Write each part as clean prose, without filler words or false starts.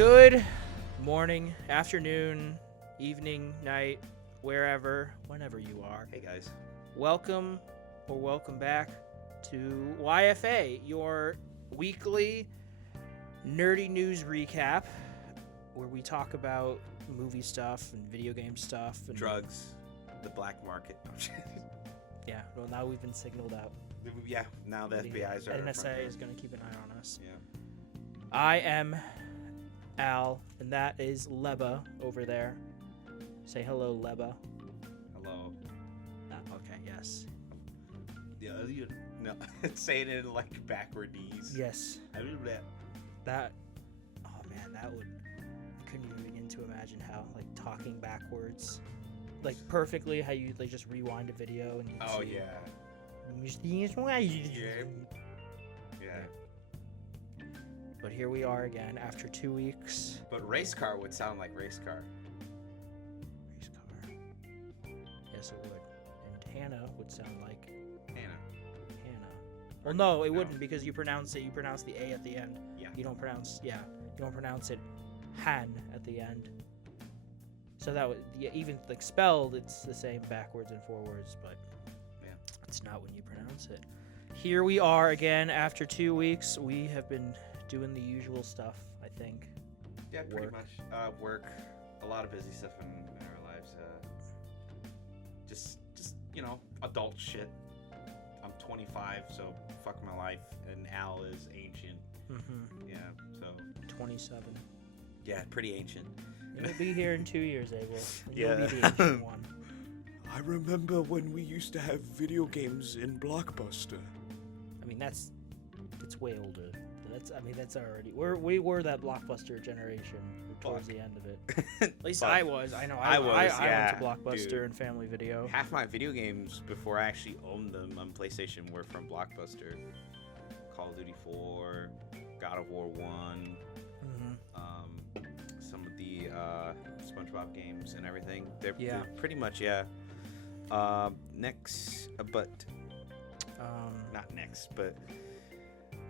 Good morning, afternoon, evening, night, whenever you are. Hey guys. Welcome back to YFA, your weekly nerdy news recap, where we talk about movie stuff and video game stuff and Drugs, the black market. Yeah, well, now we've been signaled out. Yeah, now the FBI's are. NSA is going to keep an eye on us. Yeah. I am Al, and that is Leba over there. Say hello, Leba. Hello. Okay, yes. Yeah, no, say it in like backwardese. Yes. I do that. That, oh man, that would, I couldn't even begin to imagine how, like, talking backwards, like, perfectly, how you, like, just rewind a video and you Oh, see, yeah. Yeah. But here we are again after 2 weeks. But race car would sound like race car. Race car. Yes, it would. And Hannah would sound like Hannah. Well, no, it wouldn't, because you pronounce the A at the end. Yeah. You don't pronounce it Han at the end. So that would, yeah, even like spelled, it's the same backwards and forwards, but yeah, it's not when you pronounce it. Here we are again after 2 weeks. We have been doing the usual stuff, I think. Yeah, pretty much. Work, a lot of busy stuff in our lives. Just adult shit. I'm 25, so fuck my life, and Al is ancient. Mm-hmm. Yeah, so 27. yeah, pretty ancient. You'll be here in 2 years, Abel. And Yeah. You'll be the ancient one. I remember when we used to have video games in Blockbuster. I mean, it's way older. That's already we were that Blockbuster generation towards the end of it. At least I was. I know. I went to Blockbuster dude. and Family Video. Half my video games before I actually owned them on PlayStation were from Blockbuster. Call of Duty 4, God of War 1, some of the SpongeBob games and everything. They're pretty much next, but not next, but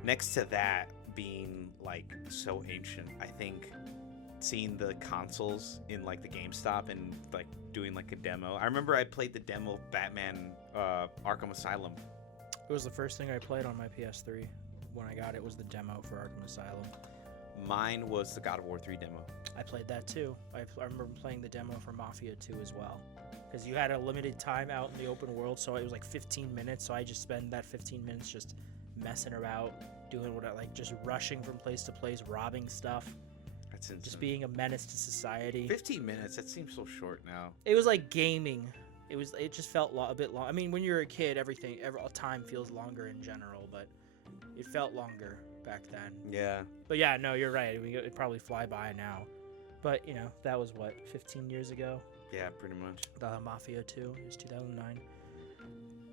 next to that being like so ancient, I think seeing the consoles in like the GameStop and like doing like a demo. I remember I played the demo of Batman Arkham Asylum. It was the first thing I played on my PS3 when I got it. Was the demo for Arkham Asylum. Mine was the God of War 3 demo. I played that too. I remember playing the demo for Mafia 2 as well, because you had a limited time out in the open world, so it was like 15 minutes. So I just spend that 15 minutes just messing about, doing what I like, just rushing from place to place, robbing stuff. That's insane. Just being a menace to society. 15 minutes. That seems so short now. It was like gaming. It just felt a bit long. I mean, when you're a kid, every time feels longer in general, but it felt longer back then. Yeah. But yeah, no, you're right. It'd probably fly by now. But, that was what, 15 years ago? Yeah, pretty much. The Mafia 2 is 2009.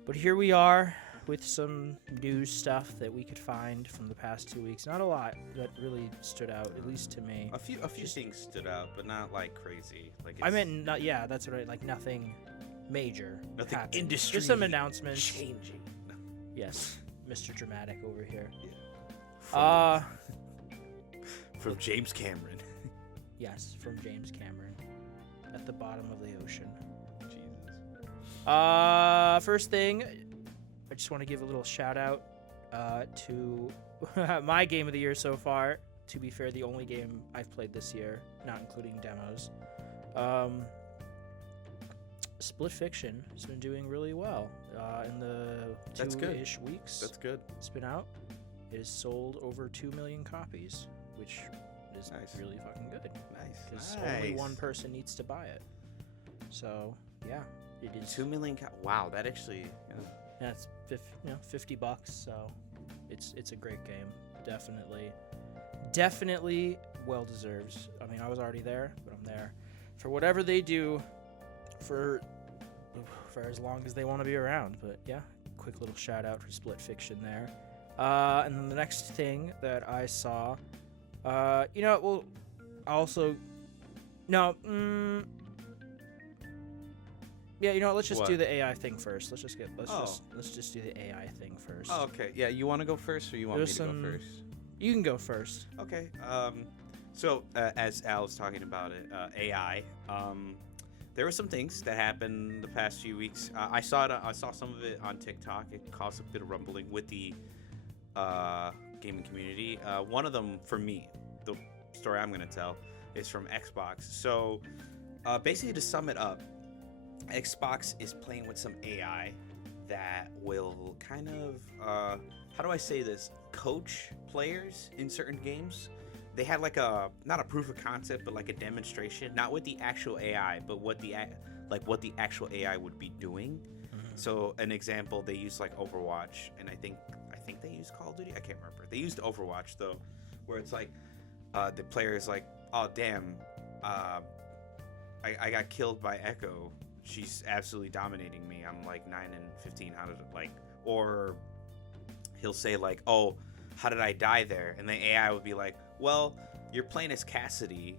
But here we are with some news stuff that we could find from the past 2 weeks. Not a lot that really stood out, at least to me. A few things stood out, but not like crazy. Like I meant, that's what like nothing major. Nothing happened. industry Just some announcements. changing. No. Yes, Mr. Dramatic over here. Yeah. From James Cameron. Yes, from James Cameron. At the bottom of the ocean. Jesus. First thing, I just want to give a little shout out to my game of the year so far. To be fair, the only game I've played this year, not including demos. Split Fiction has been doing really well in the two-ish weeks. That's good. It's been out. It has sold over 2 million copies, which is really fucking good. Nice. Because only one person needs to buy it. So, yeah, it is. 2 million. Wow, that actually. Yeah, it's $50. So, it's a great game. Definitely well deserved. I mean, I was already there, but I'm there for whatever they do for as long as they want to be around. But yeah, quick little shout out for Split Fiction there. And then the next thing that I saw, let's just do the AI thing first. Let's just do the AI thing first. Oh, okay. Yeah, you want to go first, or you want me to go first? You can go first. Okay. So, as Al was talking about it, AI, there were some things that happened the past few weeks. I saw it. I saw some of it on TikTok. It caused a bit of rumbling with the gaming community. One of them, for me, the story I'm going to tell, is from Xbox. So, basically, to sum it up, Xbox is playing with some AI that will kind of, how do I say this, coach players in certain games. They had like not a proof of concept, but like a demonstration, not with the actual AI, but what the actual AI would be doing. So an example, they used like Overwatch, and I think they used Call of Duty. I can't remember. They used Overwatch though, where it's like the player is like, oh damn, I got killed by Echo. She's absolutely dominating me. I'm like 9 and 15. How did it like? Or he'll say like, oh, how did I die there? And the AI would be like, well, you're playing as Cassidy,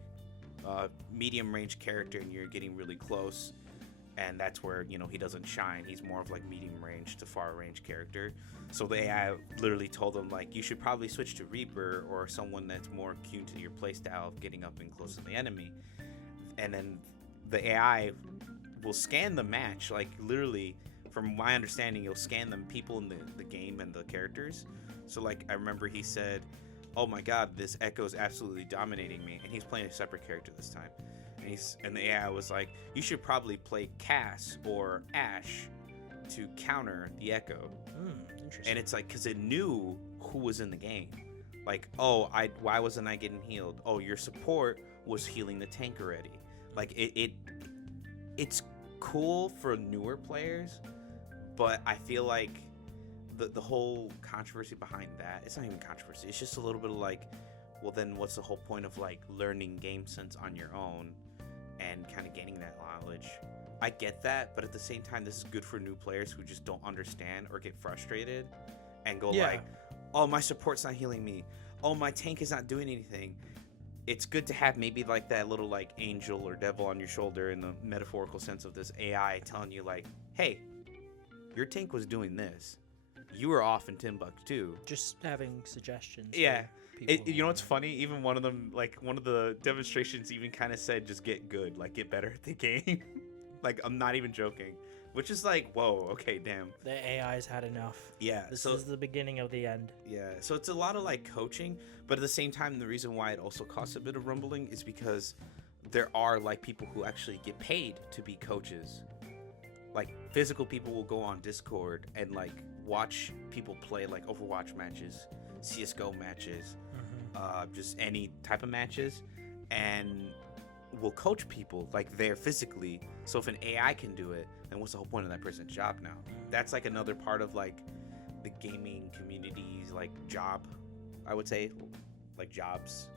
medium range character, and you're getting really close, and that's where, you know, he doesn't shine. He's more of like medium range to far range character. So the AI literally told him like, you should probably switch to Reaper or someone that's more attuned to your playstyle of getting up and close to the enemy. And then the AI will scan the match, like literally, from my understanding, you'll scan them people in the game and the characters. So like I remember he said, oh my god, this Echo's absolutely dominating me, and he's playing a separate character this time. And the AI was like, you should probably play Cass or Ash to counter the Echo. Interesting. And it's like, because it knew who was in the game. Like, oh, why wasn't I getting healed? Oh, your support was healing the tank already. Like it's cool for newer players, but I feel like the whole controversy behind that, it's not even controversy, it's just a little bit of like, well then what's the whole point of like learning game sense on your own and kind of gaining that knowledge? I get that, but at the same time, this is good for new players who just don't understand or get frustrated and go like, oh, my support's not healing me, oh, my tank is not doing anything. It's good to have maybe like that little like angel or devil on your shoulder, in the metaphorical sense of this AI telling you like, hey, your tank was doing this, you were off in Timbuktu. Just having suggestions. Yeah. You know what's funny? Even one of them, like one of the demonstrations even kind of said, just get good, like get better at the game. Like, I'm not even joking. Which is like, whoa, okay, damn. The AI's had enough. Yeah. This is the beginning of the end. Yeah. So it's a lot of like coaching, but at the same time, the reason why it also costs a bit of rumbling is because there are like people who actually get paid to be coaches. Like physical people will go on Discord and like watch people play like Overwatch matches, CSGO matches, just any type of matches, and will coach people like there physically. So if an AI can do it, then what's the whole point of that person's job now? That's like another part of like the gaming community's like job, I would say, like jobs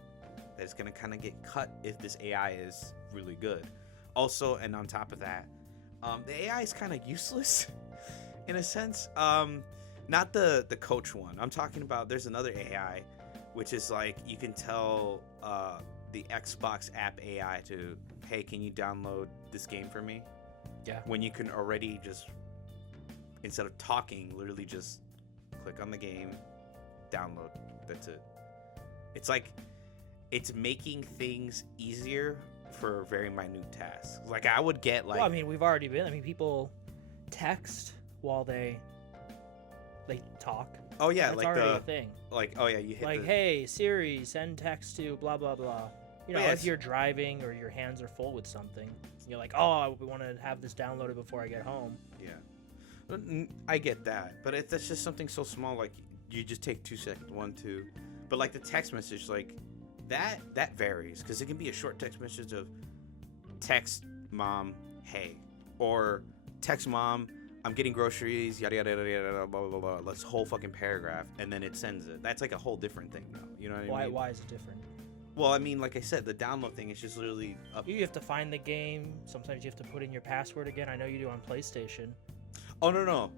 that's gonna kind of get cut if this AI is really good. Also, and on top of that, the AI is kind of useless in a sense. Not the coach one. I'm talking about, there's another AI, which is like, you can tell the Xbox app AI to, hey, can you download this game for me? Yeah. When you can already just, instead of talking, literally just click on the game, download. That's it. It's like, it's making things easier for very minute tasks. Like I would get like, well, I mean, we've already been. I mean, people text while they talk. oh yeah, That's like already the a thing. like, oh yeah, you hit Like, the, hey Siri, send text to blah blah blah. You know, yeah, if you're driving or your hands are full with something, you're like, oh, I want to have this downloaded before I get home. yeah, I get that, but that's just something so small. Like you just take 2 seconds, 1, 2, but like the text message, like that varies, because it can be a short text message of text mom, hey, or text mom, I'm getting groceries, yada yada yada yada, blah blah blah. That's a whole fucking paragraph, and then it sends it. That's like a whole different thing, though. You know what I mean? Why is it different? Well, I mean, like I said, the download thing is just literally up. You have to find the game. Sometimes you have to put in your password again. I know you do on PlayStation. Oh no.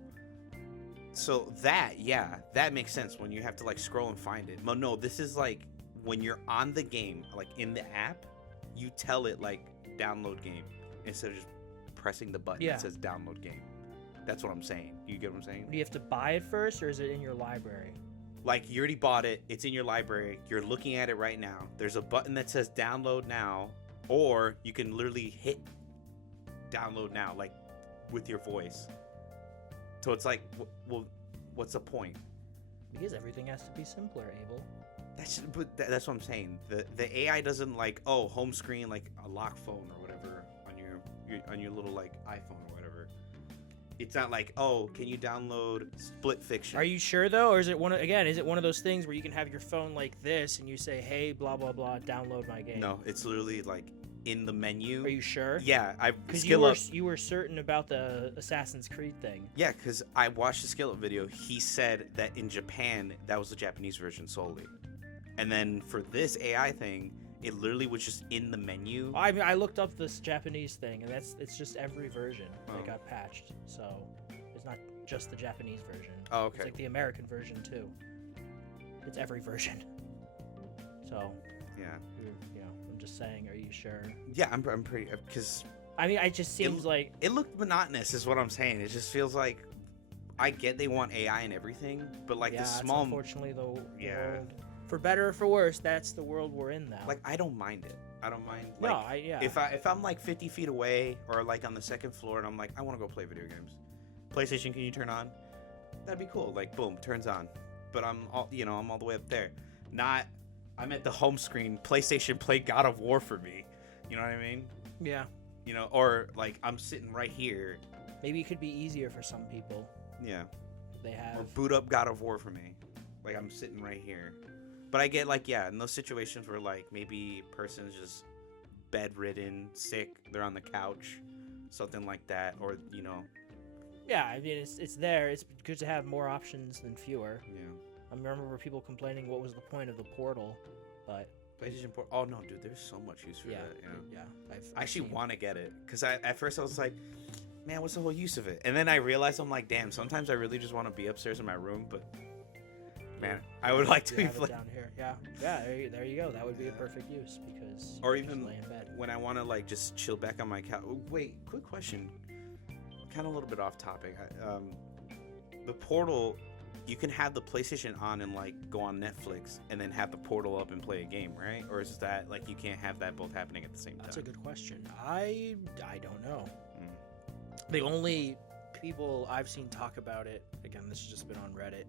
So that makes sense when you have to like scroll and find it. But no, this is like when you're on the game, like in the app, you tell it like download game instead of just pressing the button that says download game. That's what I'm saying. You get what I'm saying? Do you have to buy it first, or is it in your library? Like, you already bought it. It's in your library. You're looking at it right now. There's a button that says download now, or you can literally hit download now, like, with your voice. So it's like, well, what's the point? Because everything has to be simpler, Abel. That's what I'm saying. The AI doesn't like, oh, home screen, like a lock phone or whatever on your little like iPhone or whatever. It's not like, oh, can you download Split Fiction? Are you sure though, or is it one of those things where you can have your phone like this and you say, hey, blah blah blah, download my game? No, it's literally like in the menu. Are you sure? Yeah, Because you were certain about the Assassin's Creed thing. Yeah, because I watched the Skill Up video. He said that in Japan, that was the Japanese version solely. And then for this AI thing, it literally was just in the menu. I mean, I looked up this Japanese thing, and it's just every version that got patched. So it's not just the Japanese version. Oh, okay. It's like the American version too. It's every version. So yeah, I'm just saying. Are you sure? Yeah, I'm pretty, because I mean, it just seems like it looked monotonous, is what I'm saying. It just feels like, I get they want AI and everything, but like the small. That's unfortunately the world. For better or for worse, that's the world we're in now. Like, I don't mind it. I don't mind. No, Like, if I'm like 50 feet away or like on the second floor and I'm like, I want to go play video games. PlayStation, can you turn on? That'd be cool. Like, boom, turns on. But I'm all the way up there. Not, I'm at the home screen. PlayStation, play God of War for me. You know what I mean? Yeah. Or like I'm sitting right here. Maybe it could be easier for some people. Yeah. They have. Or boot up God of War for me. Like, I'm sitting right here. But I get, like, yeah, in those situations where, like, maybe a person's just bedridden, sick, they're on the couch, something like that, or, Yeah, I mean, it's there. It's good to have more options than fewer. Yeah. I remember people complaining what was the point of the portal, but... PlayStation Portal. Oh, no, dude, there's so much use for that, Yeah, I actually want to get it, because at first I was like, man, what's the whole use of it? And then I realized, I'm like, damn, sometimes I really just want to be upstairs in my room, but... Man, I would like to be down here. Yeah. There you go. That would be a perfect use because. Or even lay in bed. when I want to like just chill back on my couch. Wait, quick question. Kind of a little bit off topic. The Portal, you can have the PlayStation on and like go on Netflix and then have the Portal up and play a game, right? Or is that like you can't have that both happening at the same time? That's a good question. I don't know. The only people I've seen talk about it, again, this has just been on Reddit.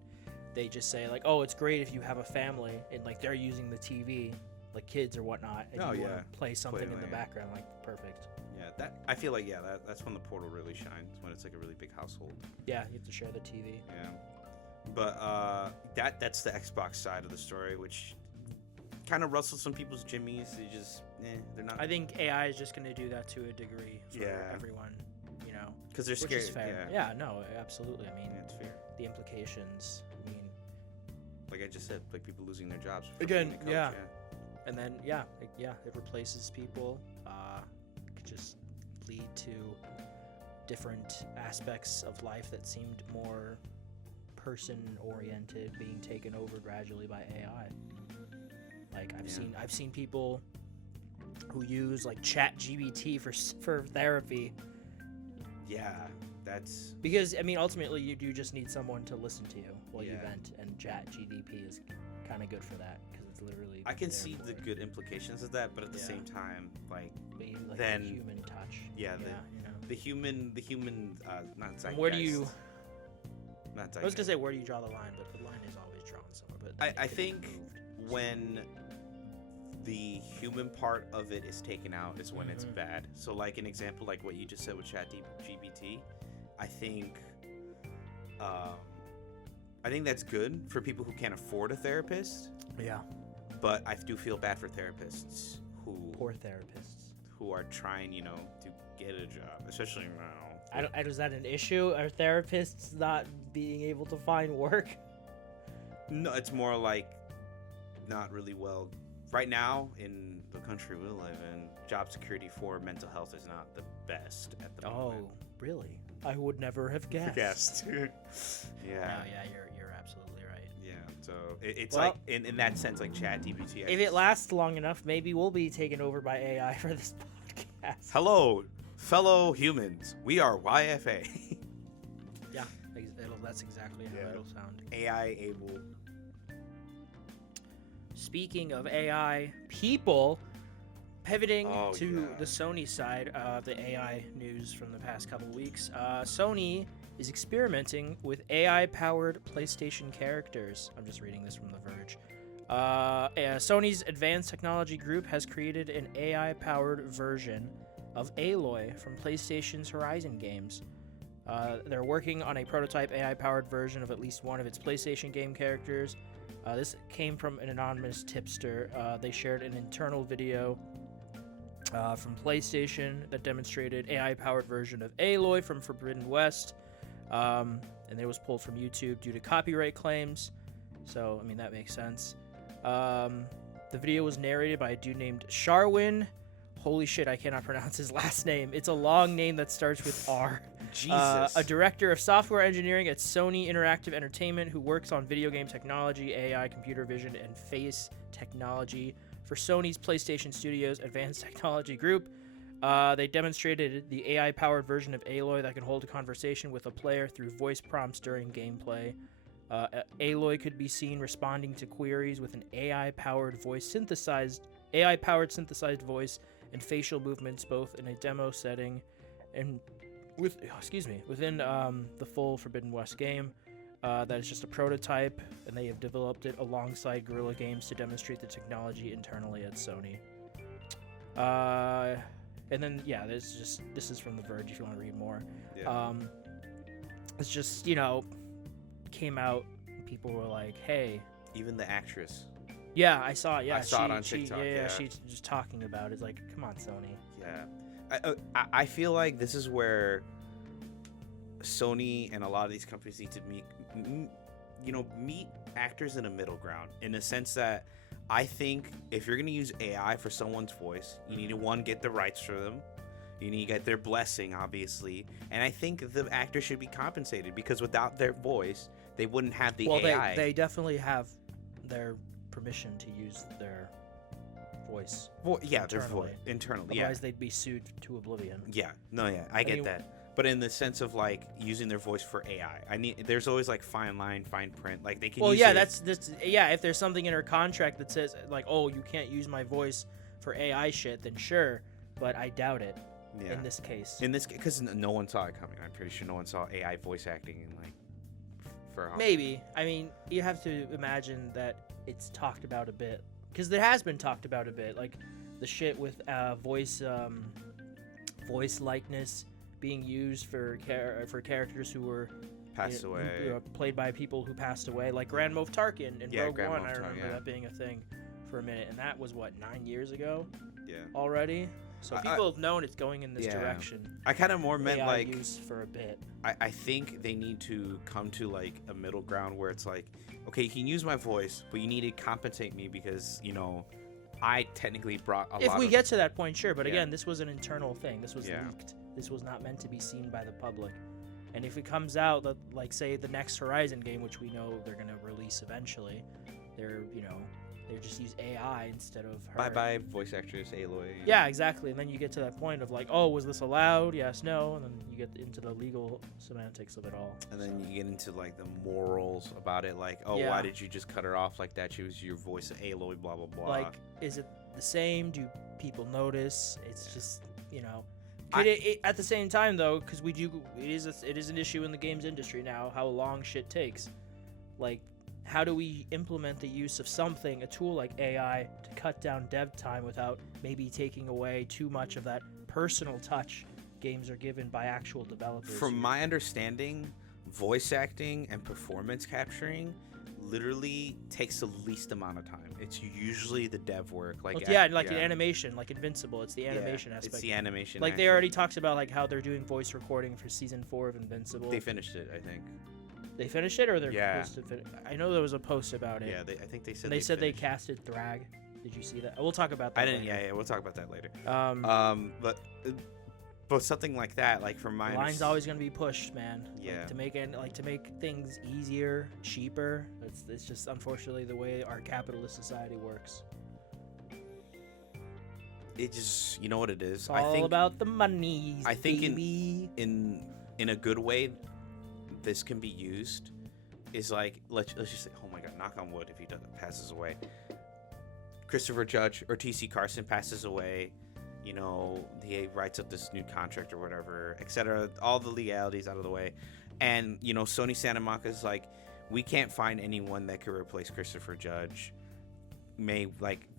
They just say like, oh, it's great if you have a family and like they're using the TV, like kids or whatnot, and you want to play something in the background, like perfect. Yeah, that I feel like that's when the Portal really shines, when it's like a really big household. Yeah, you have to share the TV. Yeah, but that's the Xbox side of the story, which kind of rustles some people's jimmies. They're not. I think AI is just going to do that to a degree for everyone, because they're scared. Which is fair. Yeah, no, absolutely. I mean, it's fair. The implications. I mean, like I just said, like people losing their jobs. Again, and then it replaces people. It could just lead to different aspects of life that seemed more person-oriented being taken over gradually by AI. Like I've seen people who use like ChatGPT for therapy. Yeah, that's because I mean ultimately you do just need someone to listen to you while you vent, and ChatGPT is kind of good for that because it's literally. I can see the good implications of that, but at the same time, like then the human touch. Yeah, the human, not zeitgeist. Where do you? Not zeitgeist. I was gonna say where do you draw the line, but the line is always drawn somewhere. But I think when the human part of it is taken out is when it's bad. So like an example like what you just said with ChatGPT, I think that's good for people who can't afford a therapist. Yeah. But I do feel bad for therapists poor therapists who are trying, to get a job, especially now. Is that an issue? Are therapists not being able to find work? No, it's more like not really well. Right now, in the country we live in, job security for mental health is not the best at the moment. Oh, really? I would never have guessed. Yeah. No, yeah, you're absolutely right. Yeah, so it's like, in that sense, like ChatGPT. If it lasts long enough, maybe we'll be taken over by AI for this podcast. Hello, fellow humans. We are YFA. Yeah, that's exactly how it'll sound. AI able. speaking of AI people, pivoting Oh, to yeah. the Sony side of the AI news from the past couple weeks, Sony is experimenting with AI-powered PlayStation characters. I'm just reading this from The Verge. Sony's Advanced Technology Group has created an AI-powered version of Aloy from PlayStation's Horizon games. They're working on a prototype AI-powered version of at least one of its PlayStation game characters. This came from an anonymous tipster. They shared an internal video from PlayStation that demonstrated AI-powered version of Aloy from Forbidden West, and it was pulled from YouTube due to copyright claims. So, I mean, that makes sense. The video was narrated by a dude named Sharwin. Holy shit, I cannot pronounce his last name. It's a long name that starts with R. Jesus. A director of software engineering at Sony Interactive Entertainment who works on video game technology, AI, computer vision, and face technology for Sony's PlayStation Studios Advanced Technology Group. They demonstrated the AI-powered version of Aloy that can hold a conversation with a player through voice prompts during gameplay. Aloy could be seen responding to queries with an AI-powered synthesized voice and facial movements, both in a demo setting and within the full Forbidden West game. That is just a prototype, and they have developed it alongside Guerrilla Games to demonstrate the technology internally at Sony. And then, yeah, this is from The Verge if you want to read more. Yeah. It's just, came out, and people were like, hey. Even the actress. Yeah, I saw it. Yeah, I saw it on TikTok. Yeah, she's just talking about it. It's like, come on, Sony. Yeah. I feel like this is where Sony and a lot of these companies need to meet actors in a middle ground, in a sense that I think if you're going to use AI for someone's voice, you need to, one, get the rights for them. You need to get their blessing, obviously. And I think the actor should be compensated, because without their voice, they wouldn't have the AI. Well, they definitely have their permission to use their voice. Well, yeah, their voice internally. Otherwise, they'd be sued to oblivion. Yeah, no, yeah, I get that. But in the sense of like using their voice for AI, there's always like fine line, fine print. Like they can. Well, use yeah, it. that's yeah. If there's something in her contract that says like, oh, you can't use my voice for AI shit, then sure. But I doubt it. Yeah. In this case. Because no one saw it coming. I'm pretty sure no one saw AI voice acting in like for. Maybe. I mean, you have to imagine that it's talked about a bit, because there has been talked about a bit, like the shit with voice likeness being used for characters who were passed away, played by people who passed away, like Grand Moff Tarkin in Rogue One. I remember that being a thing for a minute, and that was what, 9 years ago. Yeah. Already. So people have known it's going in this direction. I kind of more meant AI like use for a bit. I think they need to come to like a middle ground where it's like, okay, you can use my voice, but you need to compensate me because I technically brought a lot. If we get to that point, sure. But again, this was an internal thing. This was leaked. This was not meant to be seen by the public. And if it comes out that, like, say, the next Horizon game, which we know they're gonna release eventually, they just use AI instead of her. Bye voice actress Aloy. Yeah, exactly. And then you get to that point of like, oh, was this allowed? Yes, no. And then you get into the legal semantics of it all. And then you get into like the morals about it, like, oh, why did you just cut her off like that? She was your voice of Aloy, blah blah blah. Like, is it the same? Do people notice? It's just at the same time though, because it is an issue in the games industry now how long shit takes. Like, how do we implement the use of something, a tool like AI, to cut down dev time without maybe taking away too much of that personal touch games are given by actual developers? From my understanding, voice acting and performance capturing literally takes the least amount of time. It's usually the dev work. Like an animation, like Invincible. It's the animation aspect. It's the animation. Like they already talked about like how they're doing voice recording for season 4 of Invincible. They finished it, I think. They finished it, or they're supposed to finish? I know there was a post about it. Yeah, I think they said. They said they casted Thrag. Did you see that? We'll talk about that. I didn't. Later. Yeah, we'll talk about that later. But something like that, like from my line's always gonna be pushed, man. Yeah. Like, to make things easier, cheaper. It's just unfortunately the way our capitalist society works. It just, you know what it is. It's all about the money. I think in a good way, this can be used is like let's just say, oh my god, knock on wood if he passes away. Christopher Judge or TC Carson passes away, you know, he writes up this new contract or whatever, etc. All the legalities out of the way. And, you know, Sony Santa Monica's like, we can't find anyone that could replace Christopher Judge.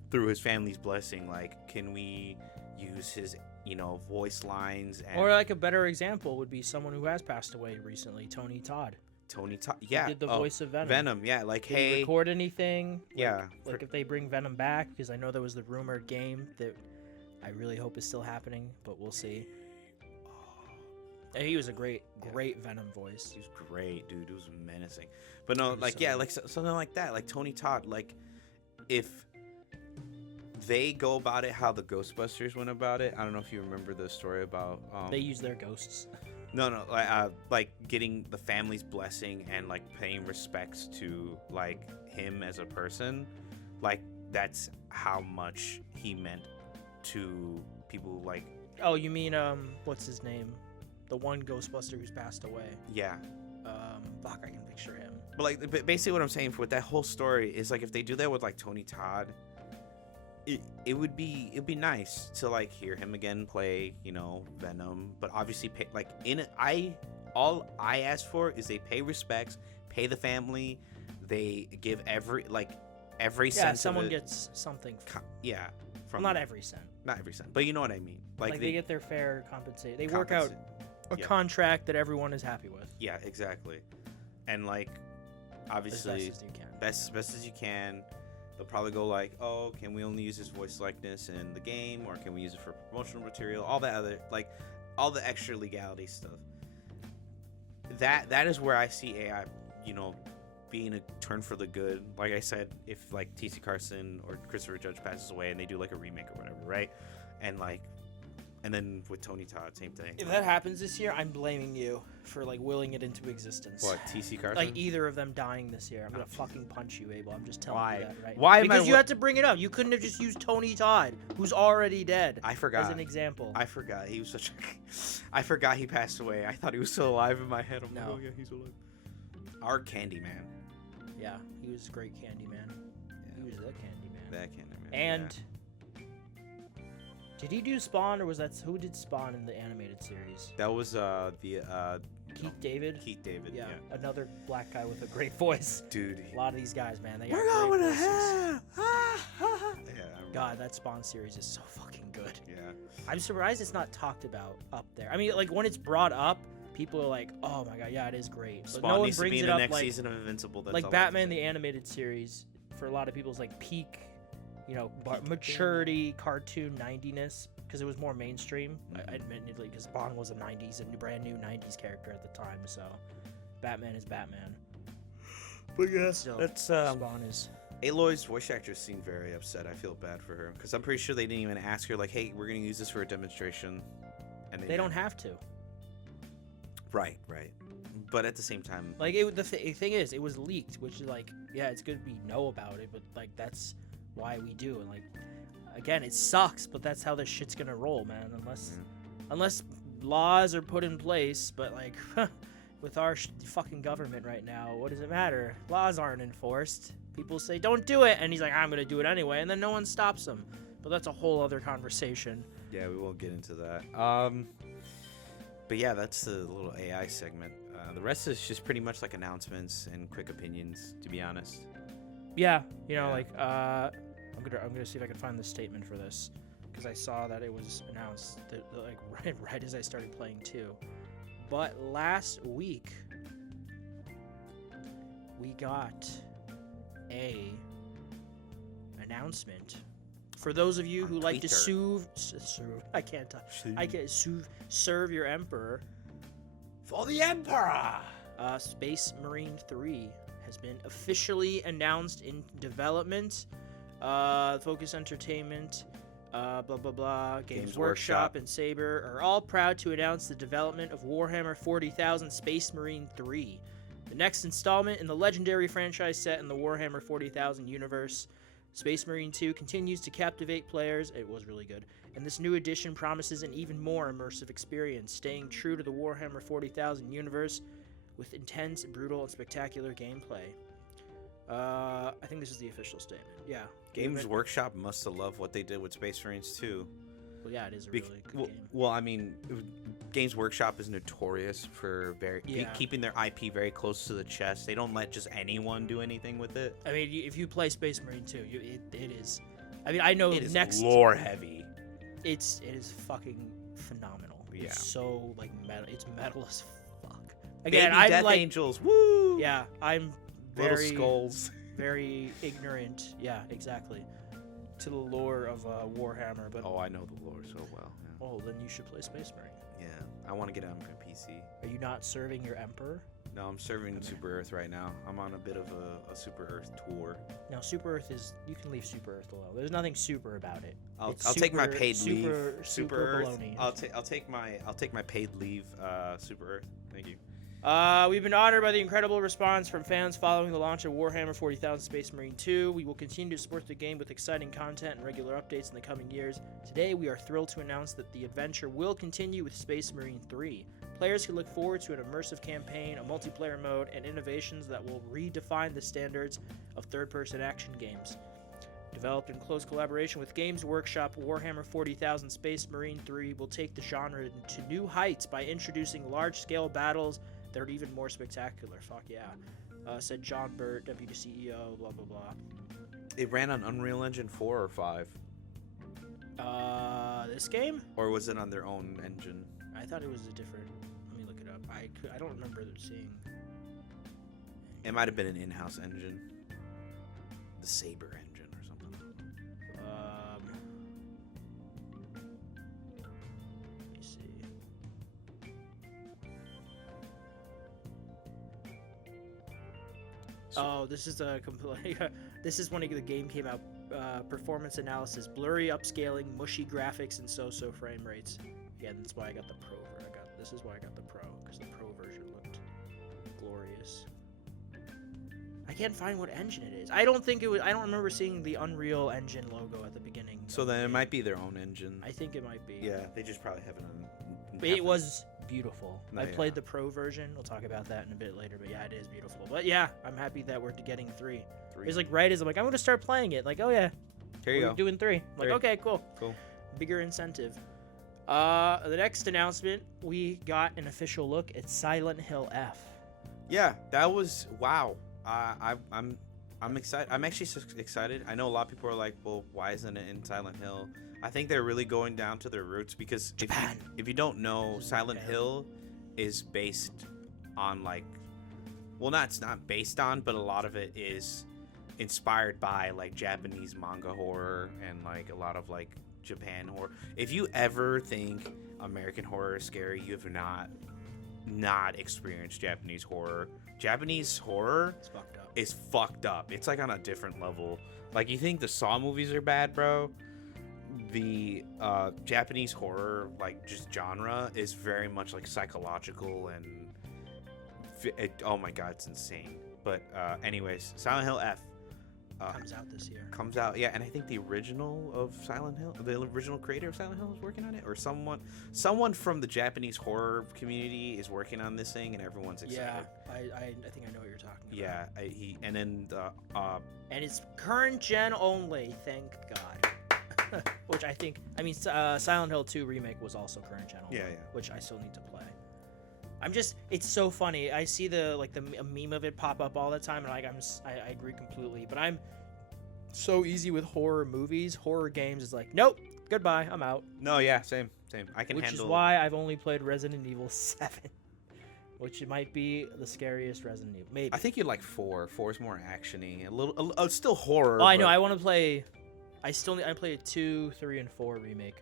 Through his family's blessing, like, can we use his, you know, voice lines? And Or like a better example would be someone who has passed away recently, Tony Todd. Yeah. He did the voice of Venom. Venom, yeah. Like, Did hey. he record anything? Yeah. Like if they bring Venom back, because I know there was the rumored game that I really hope is still happening, but we'll see. And he was a great Venom voice. He was great, dude. It was menacing. But no, like, something like that. Like Tony Todd, like, if they go about it how the Ghostbusters went about it. I don't know if you remember the story about they use their ghosts. No, like getting the family's blessing and like paying respects to like him as a person. Like that's how much he meant to people. Like, oh, you mean what's his name? The one Ghostbuster who's passed away. Yeah. Fuck, I can picture him. But like, basically what I'm saying with that whole story is like if they do that with like Tony Todd. It'd be nice to like hear him again play, you know, Venom, but obviously pay, like all I ask for is they pay respects, pay the family, they give every cent. Someone gets something. From not every cent, but you know what I mean. Like they get their fair compensation. They work out a contract that everyone is happy with. Yeah, exactly. And like, obviously, best as you can. They'll probably go like, oh, can we only use his voice likeness in the game, or can we use it for promotional material? All that other, like, all the extra legality stuff. That is where I see AI, you know, being a turn for the good. Like I said, if like TC Carson or Christopher Judge passes away and they do like a remake or whatever, right? And then with Tony Todd, same thing. If that happens this year, I'm blaming you for like willing it into existence. What, TC Carson? Like either of them dying this year, I'm gonna fucking punch you, Abel. I'm just telling you that right Why? now. Because you had to bring it up. You couldn't have just used Tony Todd, who's already dead. I forgot. As an example. I forgot. He was such a... I forgot he passed away. I thought he was still alive in my head. I'm like, oh yeah, he's alive. Our Candyman. Yeah, he was a great Candyman. Yeah. He was the Candyman. That Candyman. And... Yeah. Did he do Spawn, or was that who did Spawn in the animated series? That was Keith David. Keith David. Yeah. Another black guy with a great voice. Dude. A lot of these guys, man, they got we're great going voices. to hell. Yeah. God, that Spawn series is so fucking good. Yeah. I'm surprised it's not talked about up there. I mean, like when it's brought up, people are like, "Oh my god, yeah, it is great." But Spawn no one needs brings to be in it the up next like season of Invincible. That's like Batman the animated series. For a lot of people, is like peak, you know, maturity cartoon 90ness. Because it was more mainstream, admittedly, because Spawn was a brand new 90s character at the time, so Batman is Batman. But yeah, still, that's Spawn is... Aloy's voice actress seemed very upset. I feel bad for her, because I'm pretty sure they didn't even ask her, like, hey, we're going to use this for a demonstration. And they don't have to. Right. But at the same time... Like, the thing is, it was leaked, which is like, yeah, it's good we know about it, but, like, that's why we do, and, like... Again, it sucks, but that's how this shit's gonna roll, man. Unless laws are put in place, but like, with our fucking government right now, what does it matter? Laws aren't enforced. People say don't do it, and he's like, I'm gonna do it anyway, and then no one stops him. But that's a whole other conversation. Yeah, we won't get into that. But yeah, that's the little AI segment. The rest is just pretty much like announcements and quick opinions, to be honest. Yeah, you know, like I'm gonna see if I can find the statement for this, because I saw that it was announced that, like right as I started playing too. But last week we got a announcement for those of you who like to serve your emperor. For the Emperor! Space Marine 3 has been officially announced in development. Focus Entertainment, blah blah blah, Games Workshop and Saber are all proud to announce the development of Warhammer 40,000 Space Marine 3, the next installment in the legendary franchise set in the Warhammer 40,000 universe. Space Marine 2 continues to captivate players. It was really good. And this new edition promises an even more immersive experience, staying true to the Warhammer 40,000 universe with intense, brutal, and spectacular gameplay. I think this is the official statement. Yeah. Games Workshop must have loved what they did with Space Marines 2. Well, yeah, it is a really good game. Well, I mean, Games Workshop is notorious for keeping their IP very close to the chest. They don't let just anyone do anything with it. I mean, if you play Space Marine 2, it is. I mean, I know it is next lore heavy. It is fucking phenomenal. Yeah. It's so like metal. It's metal as fuck. Again, Baby I'm Death like, Angels. Woo! yeah, I'm Little very skulls. very ignorant. Yeah, exactly. To the lore of Warhammer, but Oh, I know the lore so well. Yeah. oh, then you should play Space Marine. I want to get it on my PC. Are you not serving your Emperor? No, I'm serving Super Earth right now. I'm on a bit of a Super Earth tour. No, Super Earth is. You can leave Super Earth alone. There's nothing super about it. I'll It's take my super- paid super- leave. super Earth. baloney. I'll take my paid leave. Super Earth. Thank you. We've been honored by the incredible response from fans following the launch of Warhammer 40,000 Space Marine 2. We will continue to support the game with exciting content and regular updates in the coming years. Today, we are thrilled to announce that the adventure will continue with Space Marine 3. Players can look forward to an immersive campaign, a multiplayer mode, and innovations that will redefine the standards of third-person action games. Developed in close collaboration with Games Workshop, Warhammer 40,000 Space Marine 3 will take the genre to new heights by introducing large-scale battles that are even more spectacular. Fuck yeah. Said John Burt, Deputy CEO, blah, blah, blah. It ran on Unreal Engine 4 or 5? This game? Or was it on their own engine? I thought it was a different... Let me look it up. I don't remember seeing... It might have been an in-house engine. The Saber engine or something. Let me see. Oh, this is a complete... this is when the game came out. Performance analysis, blurry upscaling, mushy graphics, and so-so frame rates. Yeah, that's why I got the Pro. This is why I got the Pro, because the Pro version looked glorious. I can't find what engine it is. I don't think it was. I don't remember seeing the Unreal Engine logo at the beginning. So then it might be their own engine. I think it might be. Yeah, they just probably have it on. But it was beautiful. No, I yeah. played the Pro version. We'll talk about that in a bit later. But yeah, it is beautiful. But yeah, I'm happy that we're getting 3. It's like right as I'm like, I'm gonna start playing it. Like, oh yeah, Here you we're go. doing 3. I'm like, 3. okay, cool. Cool. Bigger incentive. The next announcement, we got an official look at Silent Hill F. Yeah, that was wow. I'm excited. I'm actually excited. I know a lot of people are like, well, why isn't it in Silent Hill? I think they're really going down to their roots because if you don't know, Silent Hill is based on like, well, it's not based on, but a lot of it is inspired by like Japanese manga horror and like a lot of like Japan horror. If you ever think American horror is scary, you have not experienced Japanese horror. Japanese horror It's fucked up. is fucked up. It's like on a different level. Like you think the Saw movies are bad, bro? The Japanese horror like just genre is very much like psychological and oh my god, it's insane. But anyways, Silent Hill F Comes out this year. comes out, yeah, and I think the original of Silent Hill, the original creator of Silent Hill is working on it, or someone from the Japanese horror community is working on this thing, and everyone's excited. Yeah, I think I know what you're talking about. Yeah, and then And it's current gen only, thank God. Which Silent Hill 2 remake was also current gen only. Yeah. Which I still need to play. It's so funny. I see a meme of it pop up all the time, and I agree completely. But I'm so easy with horror movies. Horror games is like, nope, goodbye, I'm out. no, yeah, same. I can Which handle. is why I've only played Resident Evil 7, which might be the scariest Resident Evil. Maybe. I think you like 4. 4 is more actiony, a little. It's still horror. Oh, I know. but I want to play. I play 2, 3, and 4 remake.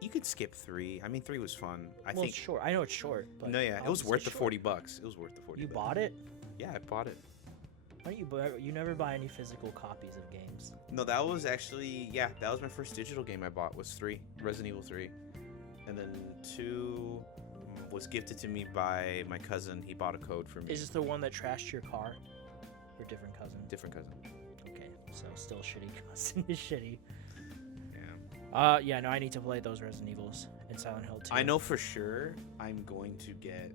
You could skip 3. I mean, 3 was fun. I Well, think. it's short. I know it's short. But No, yeah, it was obviously worth the short. $40. It was worth the $40. You bought it? Yeah, I bought it. Why don't you never buy any physical copies of games? No, that was actually that was my first digital game I bought was 3, Resident Evil 3, and then 2 was gifted to me by my cousin. He bought a code for me. Is this the one that trashed your car? Or different cousin? Different cousin. Okay, so still shitty cousin is shitty. Yeah. No, I need to play those Resident Evils and Silent Hill 2. I know for sure I'm going to get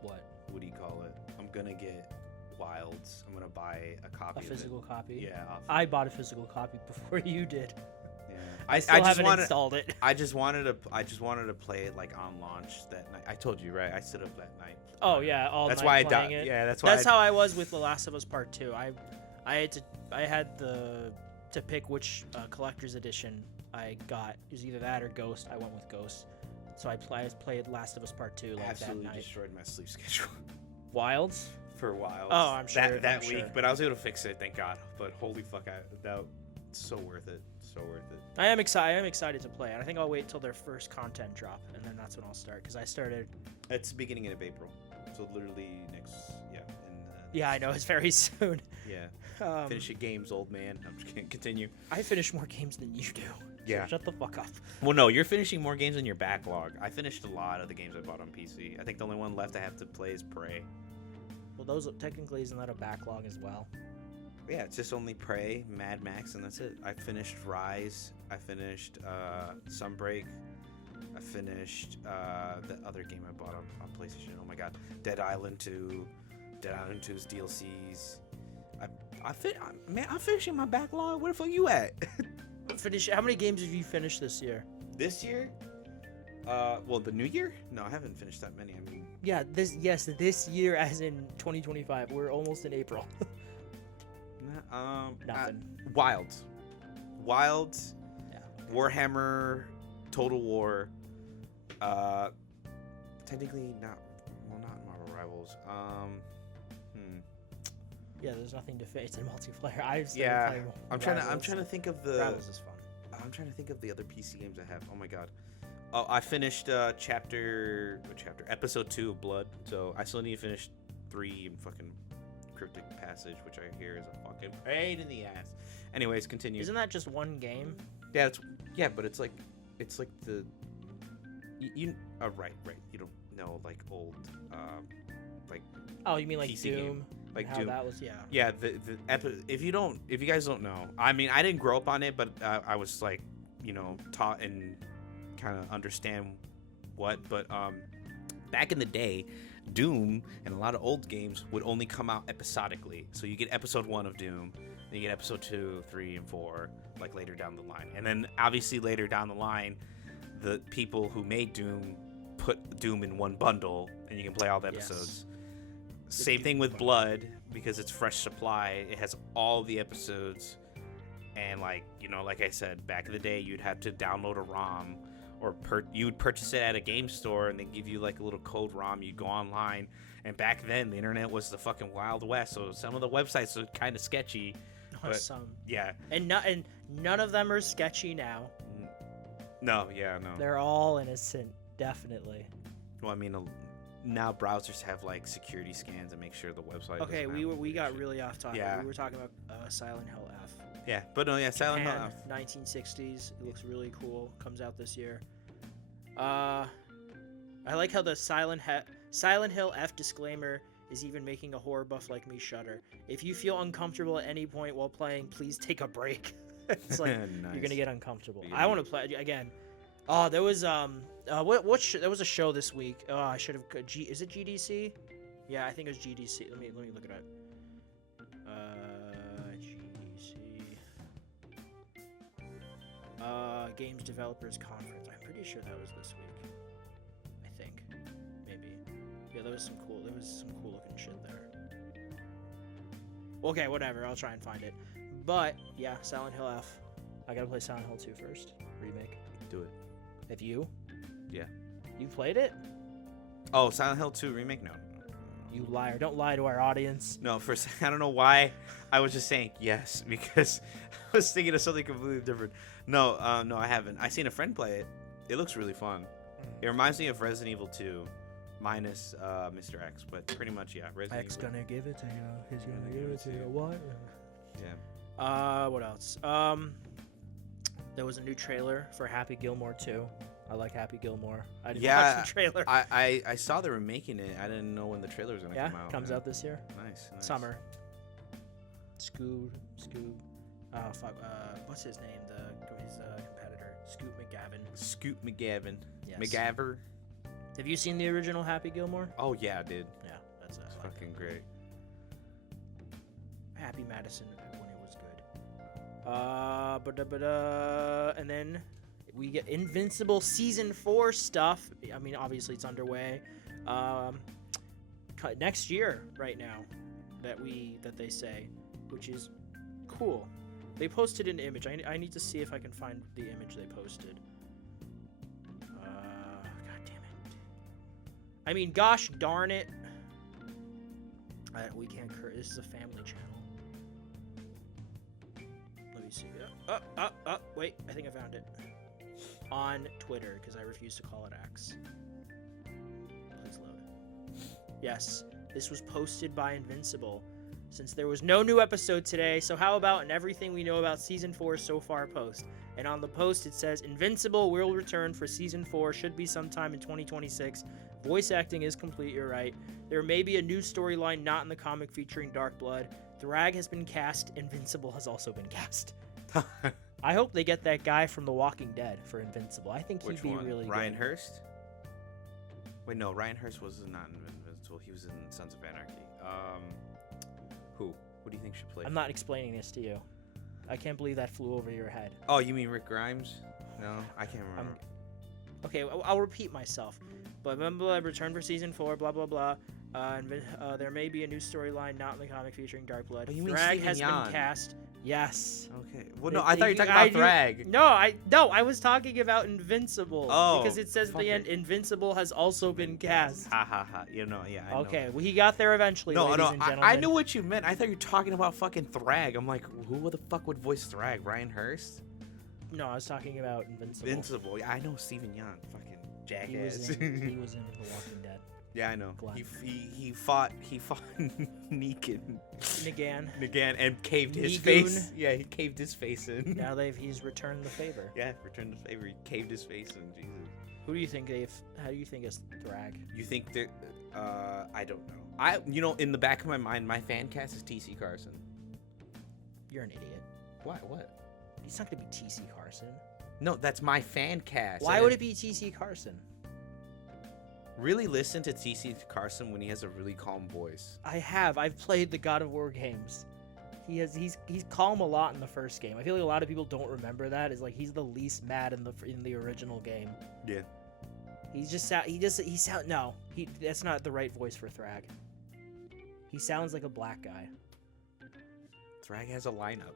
What? what do you call it? I'm gonna get Wilds. I'm gonna buy a copy. A physical copy. Yeah. I bought a physical copy before you did. Yeah. I still haven't installed it. I just wanted to play it like on launch that night. I told you, right? I stood up that night. Oh yeah, That's night why I playing died. it. Yeah, that's why. That's how I was with The Last of Us Part 2. I had to pick which collector's edition I got. It was either that or Ghost. I went with Ghost. So I played Last of Us Part 2 like absolutely that night. destroyed my sleep schedule Wilds? for a while. Oh, I'm sure. that I'm week, sure. but I was able to fix it, thank God. But holy fuck, that so worth it. So worth it. I am excited to play it. I think I'll wait till their first content drop, and then that's when I'll start. Because I started. It's beginning of April, so literally next. Yeah. Yeah, I know it's very soon. Yeah. Finish your games, old man. I'm just gonna continue. I finish more games than you do. Yeah. So shut the fuck up. Well, no, you're finishing more games than your backlog. I finished a lot of the games I bought on PC. I think the only one left I have to play is Prey. Well, those technically isn't that a backlog as well? Yeah, it's just only Prey, Mad Max, and that's it. I finished Rise. I finished Sunbreak. I finished the other game I bought on PlayStation. Oh my god, Dead Island 2. Dead Island 2's DLCs. I'm finishing my backlog. Where the fuck you at? How many games have you finished this year? This year? Well, the new year? No, I haven't finished that many. I mean, Yeah, this year, as in 2025. We're almost in April. Nothing. Wilds. Yeah. Warhammer, Total War. Technically not Marvel Rivals. Yeah, there's nothing to face in multiplayer. I've still Yeah, playing I'm trying to think of the. Rivals is fun. I'm trying to think of the other PC games I have. Oh my god. Oh, I finished episode 2 of Blood. So I still need to finish 3 and fucking Cryptic Passage, which I hear is a fucking pain in the ass. Anyways, continue. Isn't that just one game? Yeah, but it's like the you right. You don't know like old like Oh, you mean like PC Doom? game. Like how Doom. that was, yeah. Yeah, if you guys don't know, I mean, I didn't grow up on it, but I was like, taught and kind of understand but back in the day, Doom and a lot of old games would only come out episodically. So you get episode 1 of Doom, then you get episode 2, 3, and 4, like later down the line. And then obviously later down the line, the people who made Doom put Doom in one bundle, and you can play all the episodes. Yes. Same thing with Blood, because it's fresh supply. It has all the episodes, and like I said, back in the day, you'd have to download a ROM, or you would purchase it at a game store, and they give you like a little code ROM. You'd go online, and back then the internet was the fucking Wild West, so some of the websites were kind of sketchy. But, Some. Yeah. And none of them are sketchy now. No. They're all innocent, definitely. Well, I mean, now browsers have like security scans and make sure the website. Okay, we got really off topic. Yeah. We were talking about Silent Hill F. Yeah, but no, yeah, Silent Hill Japan, F. 1960s. It looks really cool. Comes out this year. I like how the Silent Hill F disclaimer is even making a horror buff like me shudder. If you feel uncomfortable at any point while playing, please take a break. It's like Nice. you're gonna get uncomfortable. Yeah. I want to play again. Oh, there was there was a show this week. Oh, I should have. Is it GDC? Yeah, I think it was GDC. Let me look it up. GDC. Games Developers Conference. I'm pretty sure that was this week. I think, maybe. Yeah, there was some cool looking shit there. Okay, whatever. I'll try and find it. But yeah, Silent Hill F. I gotta play Silent Hill 2 first. Remake. Do it. Have you? Yeah. You played it? Oh, Silent Hill 2 remake? No. You liar. Don't lie to our audience. No, for a second, I don't know why I was just saying yes, because I was thinking of something completely different. No, I haven't. I seen a friend play it. It looks really fun. It reminds me of Resident Evil 2, minus Mr. X, but pretty much, yeah. Resident X Evil. gonna give it to you. He's gonna give it to you. What? Yeah. What else? There was a new trailer for Happy Gilmore 2. I like Happy Gilmore. I didn't watch the trailer. I saw they were making it. I didn't know when the trailer was gonna come out. Comes out this year. Nice. Summer. Scoob. Oh fuck. What's his name? His competitor, Scoot McGavin. Scoot McGavin. Yes. McGaver. Have you seen the original Happy Gilmore? Oh yeah, I did. Yeah, that's It's fucking great. Happy Madison when it was good. And then we get Invincible Season 4 stuff. I mean, obviously it's underway. Next year right now that they say, which is cool. They posted an image. I need to see if I can find the image they posted. God damn it. I mean, gosh darn it. We can't curse. This is a family channel. Let me see. Wait, I think I found it. On Twitter, because I refuse to call it X. Please load. Yes, this was posted by Invincible. Since there was no new episode today, so how about an everything we know about Season 4 so far post? And on the post it says, Invincible will return for Season 4, should be sometime in 2026. Voice acting is complete, you're right. There may be a new storyline not in the comic featuring Dark Blood. Thrag has been cast, Invincible has also been cast. I hope they get that guy from The Walking Dead for Invincible. I think he'd be really good. Ryan Hurst? Wait, no, Ryan Hurst was not in Invincible. He was in Sons of Anarchy. Who? What do you think should play? I'm not explaining this to you. I can't believe that flew over your head. Oh, you mean Rick Grimes? No, I can't remember. Okay, I'll repeat myself. But remember, return for Season 4, blah, blah, blah. There may be a new storyline not in the comic featuring Dark Blood. Oh, you mean Thrag Steven has Yeun. been cast. Yes. Okay. Well, no, I thought you were talking about Thrag. No, I was talking about Invincible. Oh, because it says at the end, Invincible has also been cast. Ha ha ha. You know, yeah. I Okay, know. well, he got there eventually. No, ladies and gentlemen. I knew what you meant. I thought you were talking about fucking Thrag. I'm like, who the fuck would voice Thrag? Ryan Hurst? No, I was talking about Invincible. Invincible. Yeah, I know Steven Yeun. Fucking jackass. He was in The Walking Dead. Yeah, I know. Glenn. He fought Negan and caved his Negoon. face. Yeah, he caved his face in. Now he's returned the favor. Yeah, returned the favor. He caved his face in. Jesus. How do you think is Thrag? You think they're? I don't know. In the back of my mind, my fan cast is T.C. Carson. You're an idiot. What? What? He's not gonna be T.C. Carson. No, that's my fan cast. Why would it be T.C. Carson? Really listen to T.C. Carson when he has a really calm voice. I've played the God of War games. He's calm a lot in the first game. I feel like a lot of people don't remember that. Is like he's the least mad in the original game. Yeah. That's not the right voice for Thrag. He sounds like a black guy. Thrag has a lineup.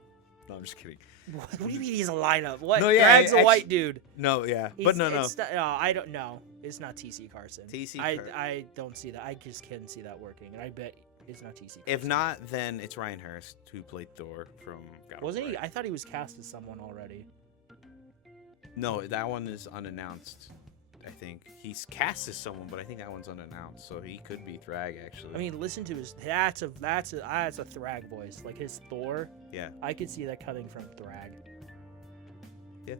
No, I'm just kidding. What do you mean he's a lineup? What? No, yeah, Thrag's a white dude. No, yeah, no. I don't know. It's not T.C. Carson. I don't see that. I just can't see that working, and I bet it's not T.C. Carson. If not, then it's Ryan Hurst who played Thor from God of War. Wasn't he? I thought he was cast as someone already. No, that one is unannounced. I think he's cast as someone, but I think that one's unannounced, so he could be Thrag actually. I mean, listen to his. That's a Thrag voice, like his Thor. Yeah. I could see that coming from Thrag. Yeah.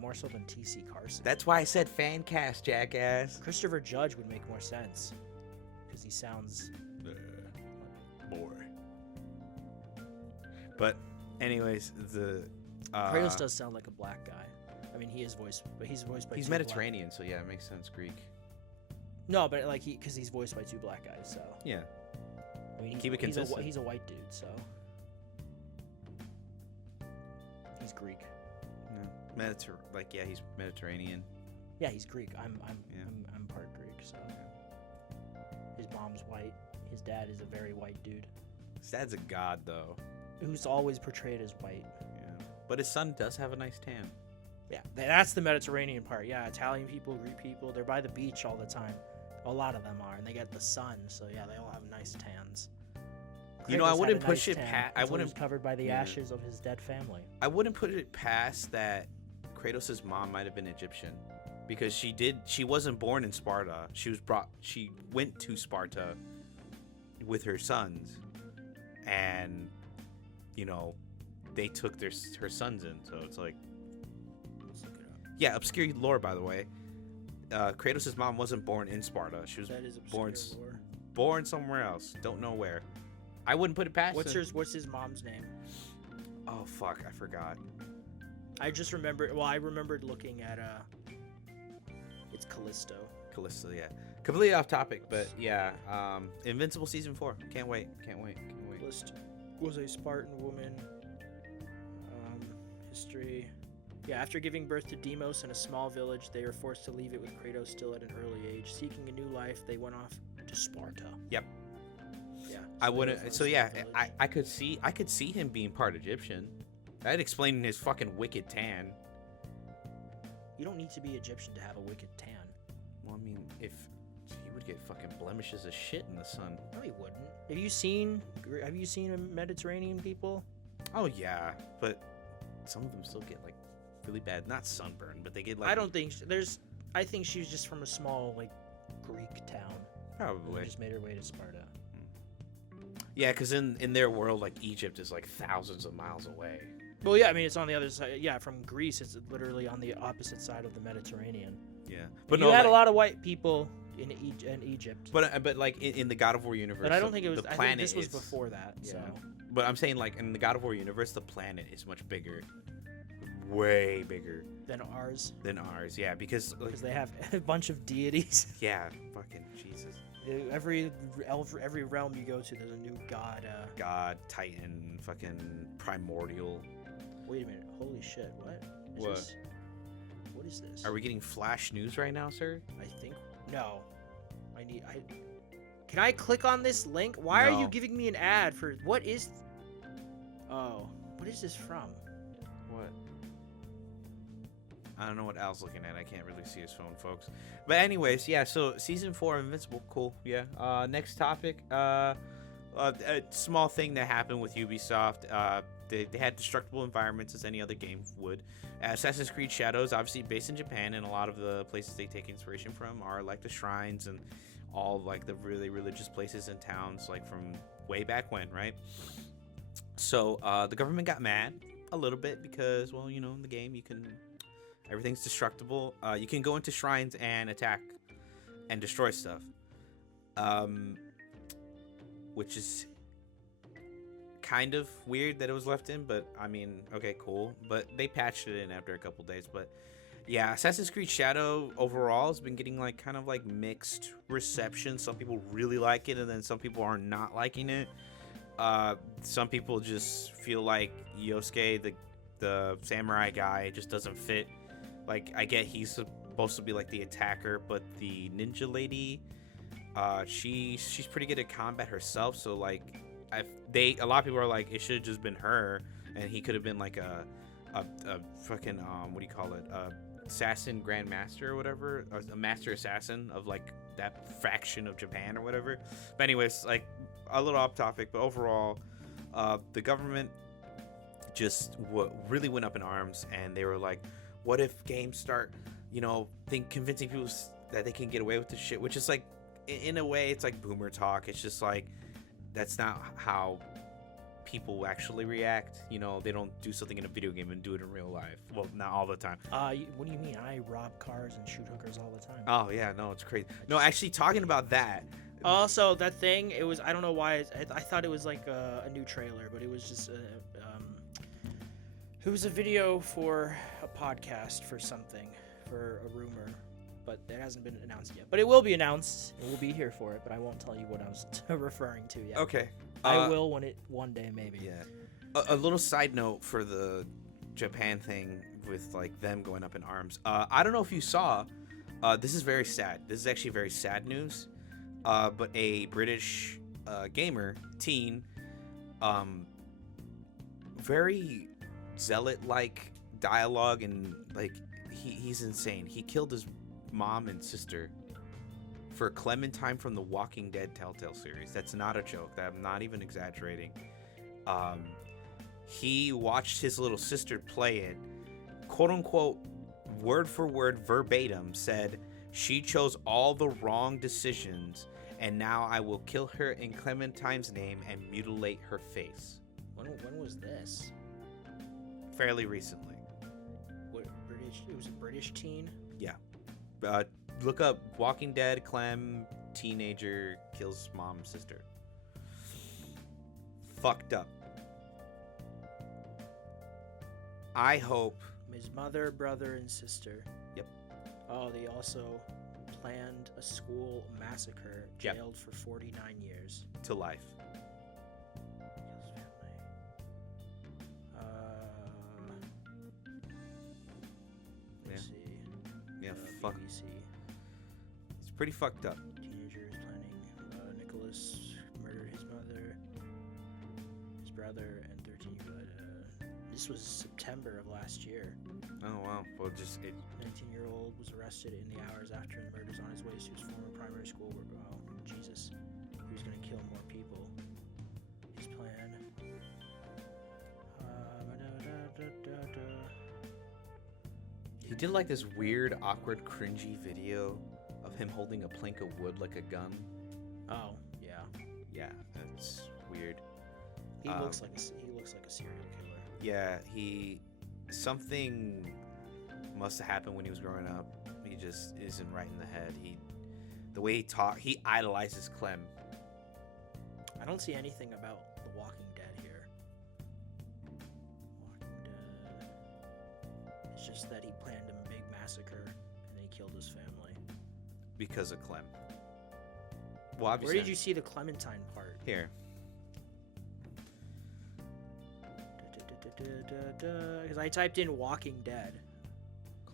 More so than T.C. Carson. That's why I said fan cast, jackass. Christopher Judge would make more sense, because he sounds. More. But, anyways, the. Kratos does sound like a black guy. I mean, he is voiced, but he's voiced by. He's Mediterranean, so yeah, it makes sense. Greek. No, but like because he's voiced by two black guys, so. Yeah. I mean, keep it consistent. He's a white dude, so. He's Greek. No, he's Mediterranean. Yeah, he's Greek. I'm part Greek, so. His mom's white. His dad is a very white dude. His dad's a god, though. Who's always portrayed as white. Yeah, but his son does have a nice tan. Yeah, that's the Mediterranean part. Yeah, Italian people, Greek people, they're by the beach all the time. A lot of them are, and they get the sun, so yeah, they all have nice tans. Kratos I wouldn't had a push nice it tan past. I until he wouldn't was covered by the ashes of his dead family. I wouldn't put it past that Kratos' mom might have been Egyptian, because she wasn't born in Sparta. She went to Sparta with her sons, and they took her sons in. So it's like. Yeah, obscure lore, by the way. Kratos' mom wasn't born in Sparta. She was born somewhere else. Don't know where. I wouldn't put it past him. What's his mom's name? Oh, fuck. I forgot. I just remembered. Well, I remembered looking at it's Callisto. Callisto, yeah. Completely off topic, but yeah. Invincible Season 4. Can't wait. Callisto. was a Spartan woman. History. Yeah, after giving birth to Deimos in a small village, they were forced to leave it with Kratos still at an early age. Seeking a new life, they went off to Sparta. Yep. Yeah. I wouldn't. So yeah, village. I could see him being part Egyptian. That'd explain his fucking wicked tan. You don't need to be Egyptian to have a wicked tan. Well, I mean, if he would get fucking blemishes of shit in the sun. No, he wouldn't. Have you seen Mediterranean people? Oh yeah, but some of them still get like really bad, not sunburn, but they get like. I don't think I think she was just from a small like Greek town. Probably. Who just made her way to Sparta. Yeah, because in their world, like Egypt is like thousands of miles away. Well, yeah, I mean it's on the other side. Yeah, from Greece, it's literally on the opposite side of the Mediterranean. Yeah, but you had a lot of white people in Egypt. But like in the God of War universe, but I don't think it was. The I planet think this was before that. Yeah. So. But I'm saying like in the God of War universe, the planet is much bigger, way bigger than ours. Yeah, because they have a bunch of deities. Yeah, fucking Jesus. Every realm you go to, there's a new god. God, Titan, fucking primordial. Wait a minute! Holy shit! What? What is this? Are we getting flash news right now, sir? I think no. Can I click on this link? Why are you giving me an ad for what is? Oh, what is this from? What? I don't know what Al's looking at. I can't really see his phone, folks. But anyways, yeah. So season 4 of Invincible, cool. Yeah. Next topic. A small thing that happened with Ubisoft. They had destructible environments as any other game would. Assassin's Creed Shadows, obviously based in Japan, and a lot of the places they take inspiration from are like the shrines and all like the really religious places and towns, like from way back when, right? So the government got mad a little bit because, well, you know, in the game everything's destructible. You can go into shrines and attack and destroy stuff, which is kind of weird that it was left in, but I mean, okay, cool. But they patched it in after a couple days. But yeah, Assassin's Creed Shadow overall has been getting like kind of like mixed reception. Some people really like it, and then some people are not liking it. Some people just feel like Yosuke, the samurai guy, just doesn't fit. Like, I get he's supposed to be like the attacker, but the ninja lady, she's pretty good at combat herself. So like, a lot of people are like, it should have just been her, and he could have been like a fucking what do you call it, assassin grandmaster or whatever, a master assassin of like that faction of Japan or whatever. But anyways, like a little off topic, but overall, the government just really went up in arms, and they were like, what if games start, convincing people that they can get away with this shit, which is like, in a way, it's like boomer talk. It's just like, that's not how people actually react. They don't do something in a video game and do it in real life. Well, not all the time. What do you mean? I rob cars and shoot hookers all the time. Oh yeah, no, it's crazy. No, actually, talking about that. Also, that thing, it was, I don't know why, I thought it was like a new trailer, but it was just it was a video for a podcast for something, for a rumor, but it hasn't been announced yet. But it will be announced, and we'll be here for it, but I won't tell you what I was referring to yet. Okay. I will one day maybe. Yeah. A little side note for the Japan thing with like them going up in arms. I don't know if you saw, this is very sad. This is actually very sad news. But a British gamer, teen, very zealot-like dialogue, and like he's insane. He killed his mom and sister for Clementine from the Walking Dead Telltale series. That's not a joke. I'm not even exaggerating. He watched his little sister play it, quote unquote, word for word, verbatim, said, "She chose all the wrong decisions, and now I will kill her in Clementine's name and mutilate her face." When was this? Fairly recently. What, British? It was a British teen? Yeah. Look up Walking Dead, Clem, teenager, kills mom and sister. Fucked up. I hope... His mother, brother, and sister. Yep. Oh, they also planned a school massacre, jailed for 49 years. To life. fuck. BBC. It's pretty fucked up. Teenager is planning. Nicholas murdered his mother, his brother, and 13-year-old. This was September of last year. Oh wow. Well, just it. 19-year-old was arrested in the hours after the murders on his way to his former primary school. Oh, Jesus. He was going to kill more people. His plan. He did like this weird, awkward, cringy video of him holding a plank of wood like a gun. Oh, yeah. Yeah, that's weird. He looks like a serial killer. Yeah, something must have happened when he was growing up. He just isn't right in the head. The way he talks, he idolizes Clem. I don't see anything about The Walking Dead here. Walking Dead. It's just that he planned a big massacre and then he killed his family. Because of Clem. Well, obviously. Where did you see the Clementine part? Here. Because I typed in Walking Dead.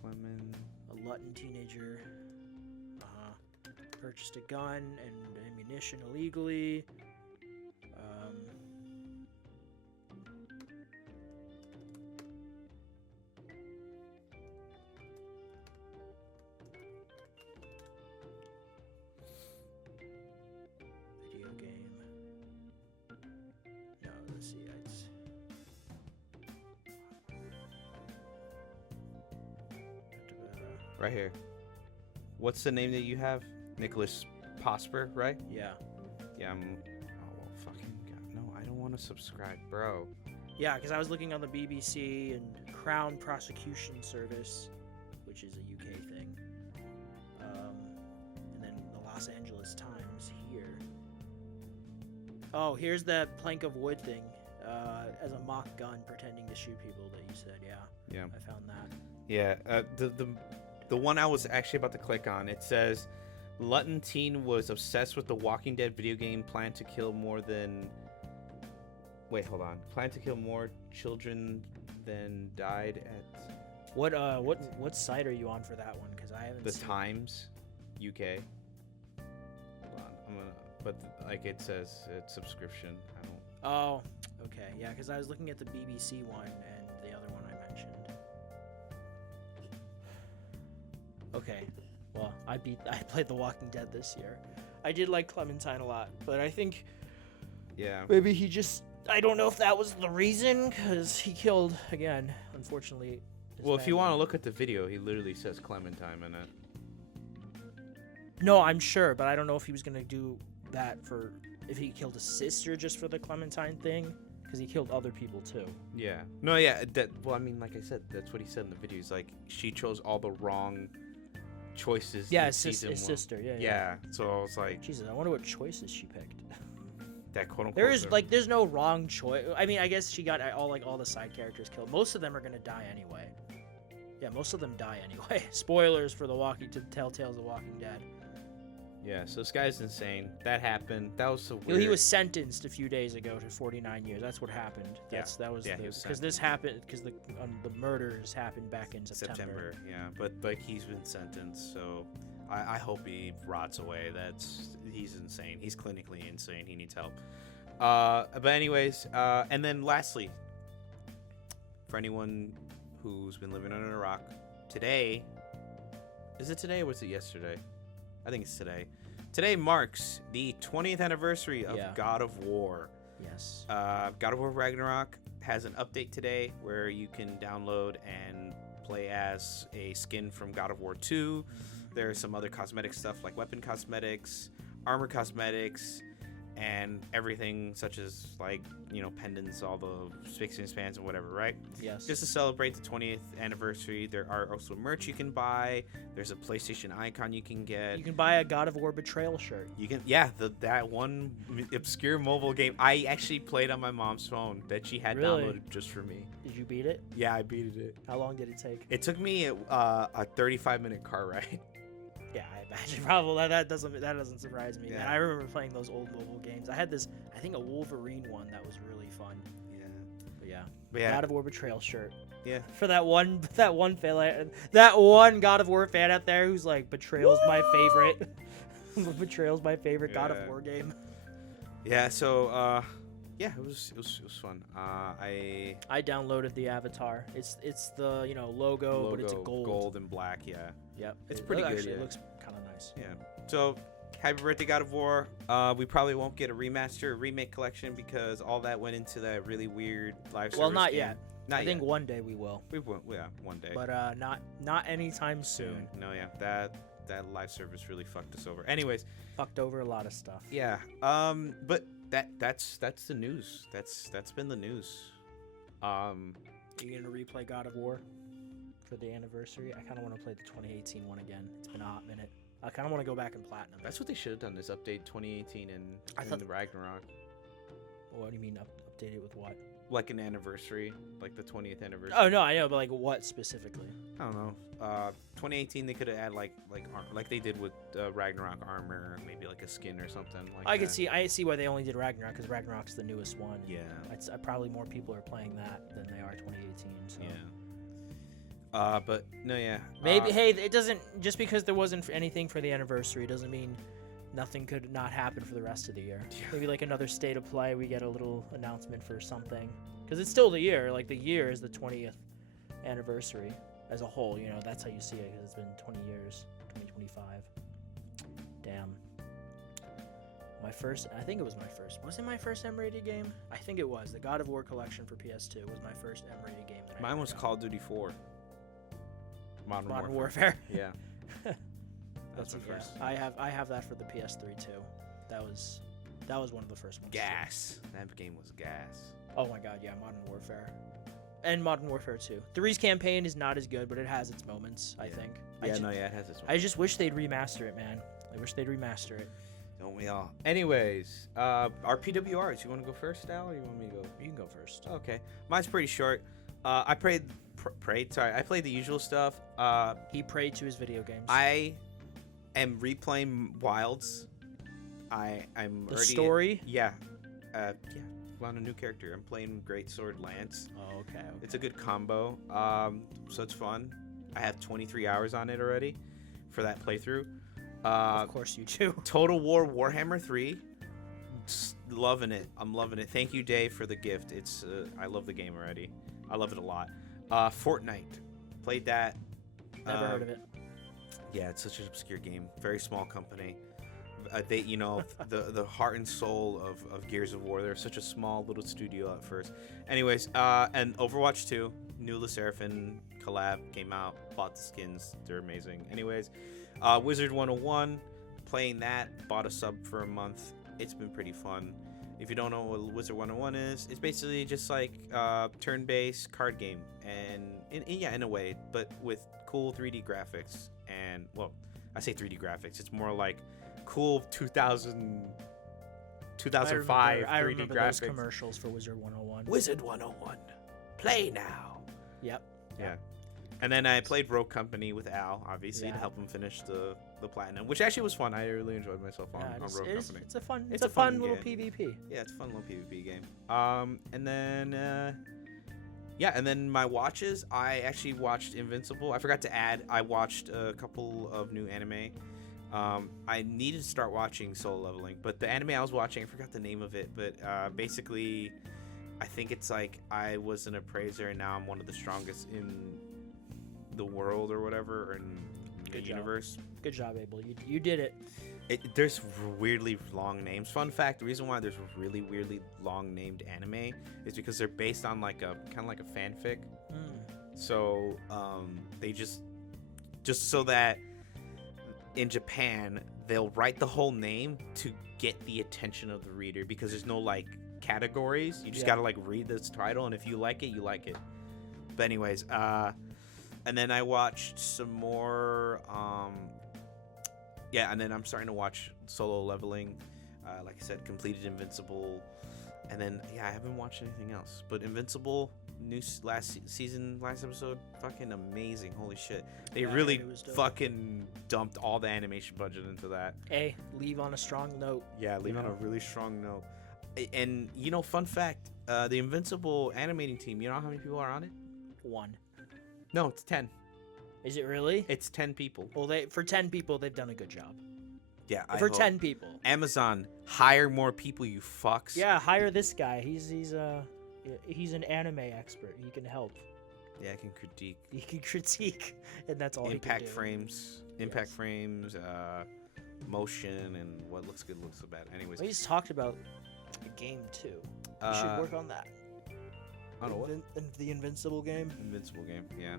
Clement. A Lutton teenager purchased a gun and ammunition illegally. Video game. No, let's see. Right here. What's the name that you have? Nicholas Posper, right? Yeah. Yeah, oh, well, fucking God. No, I don't want to subscribe, bro. Yeah, because I was looking on the BBC and Crown Prosecution Service, which is a UK thing. And then the Los Angeles Times here. Oh, here's the plank of wood thing. As a mock gun pretending to shoot people that you said, yeah. Yeah. I found that. Yeah, the one I was actually about to click on, it says, Lutton teen was obsessed with the Walking Dead video game, planned to kill more children than died at... What site are you on for that one? Because I haven't The seen Times, UK. Hold on, but like it says, it's subscription. I don't... Oh, okay. Yeah, because I was looking at the BBC one and the other one I mentioned. Okay, well, I played The Walking Dead this year. I did like Clementine a lot, but I think Yeah. maybe he just... I don't know if that was the reason, because he killed, again, unfortunately, his Well, if you family. want to look at the video, he literally says Clementine in it. No, I'm sure, but I don't know if he was going to do that for... If he killed his sister just for the Clementine thing, because he killed other people, too. Yeah. No, yeah. Well, I mean, like I said, that's what he said in the video. He's like, she chose all the wrong choices. Yeah, in his season one. sister, yeah. Yeah. So I was like, Jesus, I wonder what choices she picked. that quote unquote. There's no wrong choice. I mean, I guess she got all the side characters killed. Most of them are gonna die anyway. Yeah, most of them die anyway. Spoilers for Telltales of Walking Dead. Yeah. So this guy's insane. That happened. That was so You know, weird. he was sentenced a few days ago to 49 years. That's what happened. Yeah. That was Yeah, he was because this happened because the murders happened back in September. Yeah. But like he's been sentenced, so I hope he rots away. He's insane. He's clinically insane. He needs help. But anyways, and then lastly, for anyone who's been living under a rock, today, is it today or was it yesterday? I think it's today. Today marks the 20th anniversary of God of War. Yes. God of War Ragnarok has an update today where you can download and play as a skin from God of War 2. There's some other cosmetic stuff like weapon cosmetics, armor cosmetics, and everything such as like, you know, pendants, all the spiks and spans and whatever, right? Yes. Just to celebrate the 20th anniversary, there are also merch you can buy. There's a PlayStation icon you can get. You can buy a God of War Betrayal shirt. You can, yeah, that one obscure mobile game I actually played on my mom's phone that she had Really? downloaded just for me. Did you beat it? Yeah, I beat it. How long did it take? It took me a 35-minute car ride. Yeah, I imagine probably that doesn't surprise me. Yeah. Man, I remember playing those old mobile games. I had this, I think, a Wolverine one that was really fun. Yeah. But yeah. But yeah, God of War Betrayal shirt. yeah. For that one fan, that one God of War fan out there who's like, Betrayal's my favorite. Betrayal's my favorite God of Yeah. War game. Yeah. So yeah, it was fun. I downloaded the avatar. It's the logo, but it's gold. and black. Yeah. Yep. It's pretty good. Actually, Yeah. it looks kind of nice. Yeah. So, happy birthday, God of War. We probably won't get a remaster, remake collection because all that went into that really weird live service. Well, not game. yet. Not I yet. think one day we will. Yeah, one day. But not anytime soon. No, yeah. That live service really fucked us over. Anyways, Fucked over a lot of stuff. yeah. But that's the news. That's been the news. Are you gonna replay God of War for the anniversary? I kind of want to play the 2018 one again. It's been a hot minute. I kind of want to go back and platinum. That's what they should have done. Is update 2018 I and thought- the Ragnarok, What do you mean update it with what? like an anniversary, like the 20th anniversary. Oh no, I know, but like what specifically? I don't know. 2018 they could have added like they did with Ragnarok armor, maybe like a skin or something like I that. could see. I see why they only did Ragnarok because Ragnarok's the newest one. Yeah. Probably more people are playing that than they are 2018. So. Yeah. But no, yeah. Maybe hey, it doesn't just because there wasn't anything for the anniversary doesn't mean nothing could not happen for the rest of the year. Yeah. Maybe like another state of play, we get a little announcement for something because it's still the year. Like the year is the 20th anniversary as a whole. That's how you see it because it's been 20 years, 2025. Damn. I think it was my first. Was it my first M-rated game? I think it was. The God of War collection for PS2 was my first M-rated game. That I Mine ever was got. Call of Duty 4. Modern Warfare. Yeah. That's my first. I have that for the PS3 too. That was one of the first ones. Gas. That game was gas. Oh my god, yeah, Modern Warfare. And Modern Warfare 2. 3's campaign is not as good, but it has its moments, I think. Yeah, it has this one. I just wish they'd remaster it, man. I wish they'd remaster it. Don't we all? Anyways, our PWRs. You want to go first, Al, or you want me to go? You can go first. Okay, mine's pretty short. I played the usual stuff. He prayed to his video games. I am replaying Wilds. I'm the already story? Yeah. On a new character. I'm playing Greatsword Lance. Oh, okay. It's a good combo. So it's fun. I have 23 hours on it already for that playthrough. Of course you do. Total War Warhammer 3. Loving it. I'm loving it. Thank you, Dave, for the gift. It's I love the game already. I love it a lot. Fortnite. Played that. Never heard of it. Yeah, it's such an obscure game. Very small company. They, the heart and soul of Gears of War. They're such a small little studio at first. Anyways, and Overwatch 2, new Le Seraphim collab came out. Bought the skins. They're amazing. Anyways, Wizard 101, playing that. Bought a sub for a month. It's been pretty fun. If you don't know what Wizard 101 is, it's basically just like turn-based card game, and in a way, but with cool 3D graphics. And well, I say 3D graphics. It's more like cool 2005 I 3D remember graphics. those commercials for Wizard 101. Wizard 101, play now. Yep. Yeah. And then I played Rogue Company with Al, obviously, to Yeah. help him finish the platinum, which actually was fun. I really enjoyed myself on Rogue Company. It's a fun. It's It's a a fun fun little game. PvP. Yeah, it's a fun little PvP game. And then and then my watches, I actually watched Invincible. I forgot to add, I watched a couple of new anime. I needed to start watching Solo Leveling, but the anime I was watching, I forgot the name of it, but basically, I think it's like I was an appraiser and now I'm one of the strongest in the world or whatever, or in the Good job. universe. Good job, Abel. You did it. There's weirdly long names. Fun fact: the reason why there's really weirdly long named anime is because they're based on like a kind of like a fanfic. So they just so that in Japan they'll write the whole name to get the attention of the reader, because there's no like categories. You just gotta like read this title, and if you like it, you like it. But anyways, and then I watched some more. And then I'm starting to watch Solo Leveling. Like I said, completed Invincible, and then I haven't watched anything else. But Invincible, last episode, fucking amazing! Holy shit, they Yeah, I really heard it was dope. fucking dumped all the animation budget into that. Hey, leave on a strong note. Yeah, leave on know. a really strong note. And fun fact, the Invincible animating team. You know how many people are on it? 1. No, it's 10. Is it really? It's 10 people. Well, for 10 people, they've done a good job. Yeah, For 10 people. Amazon, hire more people, you fucks. Yeah, hire this guy. He's an anime expert. He can help. Yeah, I can critique. He can critique, and that's all Impact he can do. frames, motion, and what looks good looks so bad. Anyways, Well, he's talked about a game too. We should work on that. On what? The Invincible game. Invincible game, yeah.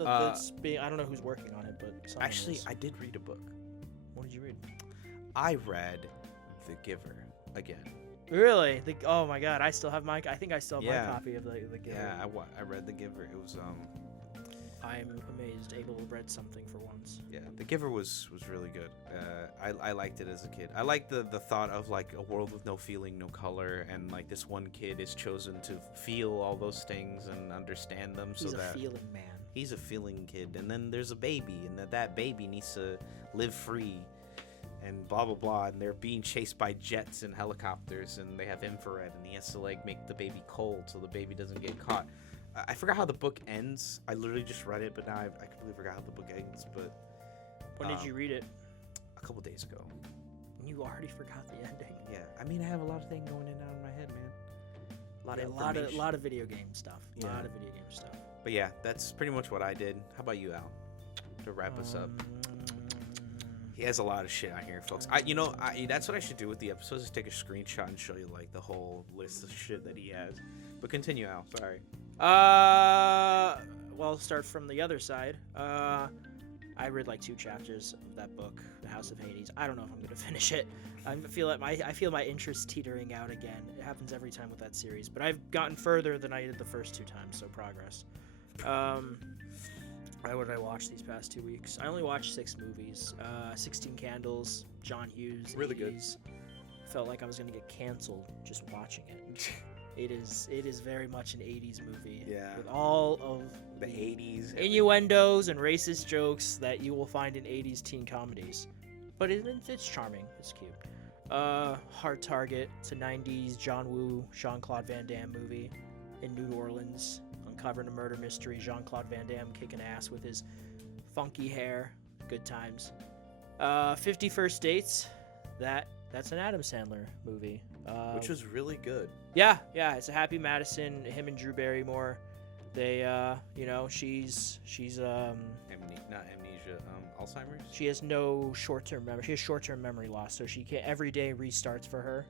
I don't know who's working on it, but someone Actually, is. I did read a book. What did you read? I read The Giver again. Really? Oh my God! I still have my. I think I still have Yeah. my copy of the Giver. Yeah, I read The Giver. It was I'm amazed. Able to read something for once. yeah, The Giver was really good. I liked it as a kid. I liked the thought of like a world with no feeling, no color, and like this one kid is chosen to feel all those things and understand them. He's so a that feeling man. he's a feeling kid, and then there's a baby, and that baby needs to live free, and blah blah blah, and they're being chased by jets and helicopters, and they have infrared, and he has to like make the baby cold so the baby doesn't get caught. I forgot how the book ends. I literally just read it, but now I completely forgot how the book ends. But When did you read it? a couple days ago. You already forgot the ending. Yeah, I mean I have a lot of things going in and out of my head, man. A lot of video game stuff. Yeah. A lot of video game stuff. But yeah, that's pretty much what I did. How about you, Al? To wrap us up. He has a lot of shit on here, folks. That's what I should do with the episodes: is take a screenshot and show you like the whole list of shit that he has. But continue, Al. Sorry. Well, I'll start from the other side. I read like 2 chapters of that book, The House of Hades. I don't know if I'm gonna finish it. I feel my interest teetering out again. It happens every time with that series, but I've gotten further than I did the first 2 times, so progress. What did I watch these past 2 weeks? I only watched 6 movies. 16 Candles, John Hughes. Really good. 80s. Felt like I was gonna get canceled just watching it. It is very much an 80s movie. Yeah. With all of The 80s. innuendos and racist jokes that you will find in 80s teen comedies. But it's charming. It's cute. Hard Target. It's a 90s John Woo, Jean-Claude Van Damme movie in New Orleans. Uncovering a murder mystery. Jean-Claude Van Damme kicking ass with his funky hair. Good times. 50 First Dates. That's an Adam Sandler movie. Which was really good. Yeah, it's a Happy Madison, him and Drew Barrymore. They, she's Not amnesia, Alzheimer's? she has no short-term memory. She has short-term memory loss, so she can't. Every day restarts for her.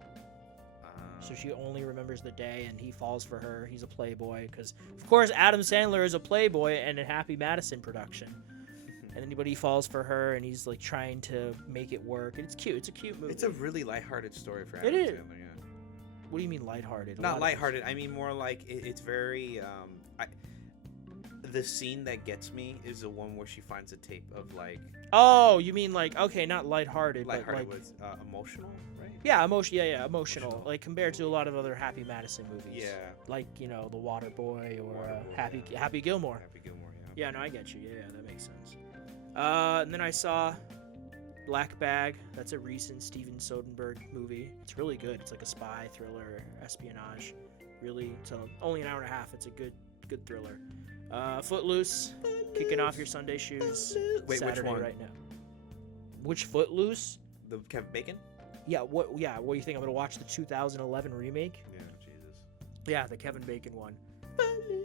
So she only remembers the day, and he falls for her. He's a playboy, because of course Adam Sandler is a playboy and a Happy Madison production. And anybody falls for her, and he's like trying to make it work. And it's cute. It's a cute movie. It's a really lighthearted story for It Adam is. Sandler, yeah. What do you mean lighthearted? Not lighthearted. I mean more like it's very. The scene that gets me is the one where she finds a tape of like. Oh, you mean like okay, not lighthearted, Lighthearted but like was emotional, right? yeah, emotional. Like compared to a lot of other Happy Madison movies. Yeah. Like The Water Boy or Waterboy, Happy yeah. Happy Gilmore. Happy Gilmore, yeah. Yeah, no, I get you. Yeah, that makes sense. And then I saw Black Bag. That's a recent Steven Soderbergh movie. It's really good. It's like a spy thriller, espionage. Really, it's only an hour and a half. It's a good thriller. Footloose, kicking off your Sunday shoes. Wait, Saturday which one? right now. Which Footloose? The Kevin Bacon? Yeah. What do you think? I'm gonna watch the 2011 remake. Yeah, Jesus. Yeah, the Kevin Bacon one.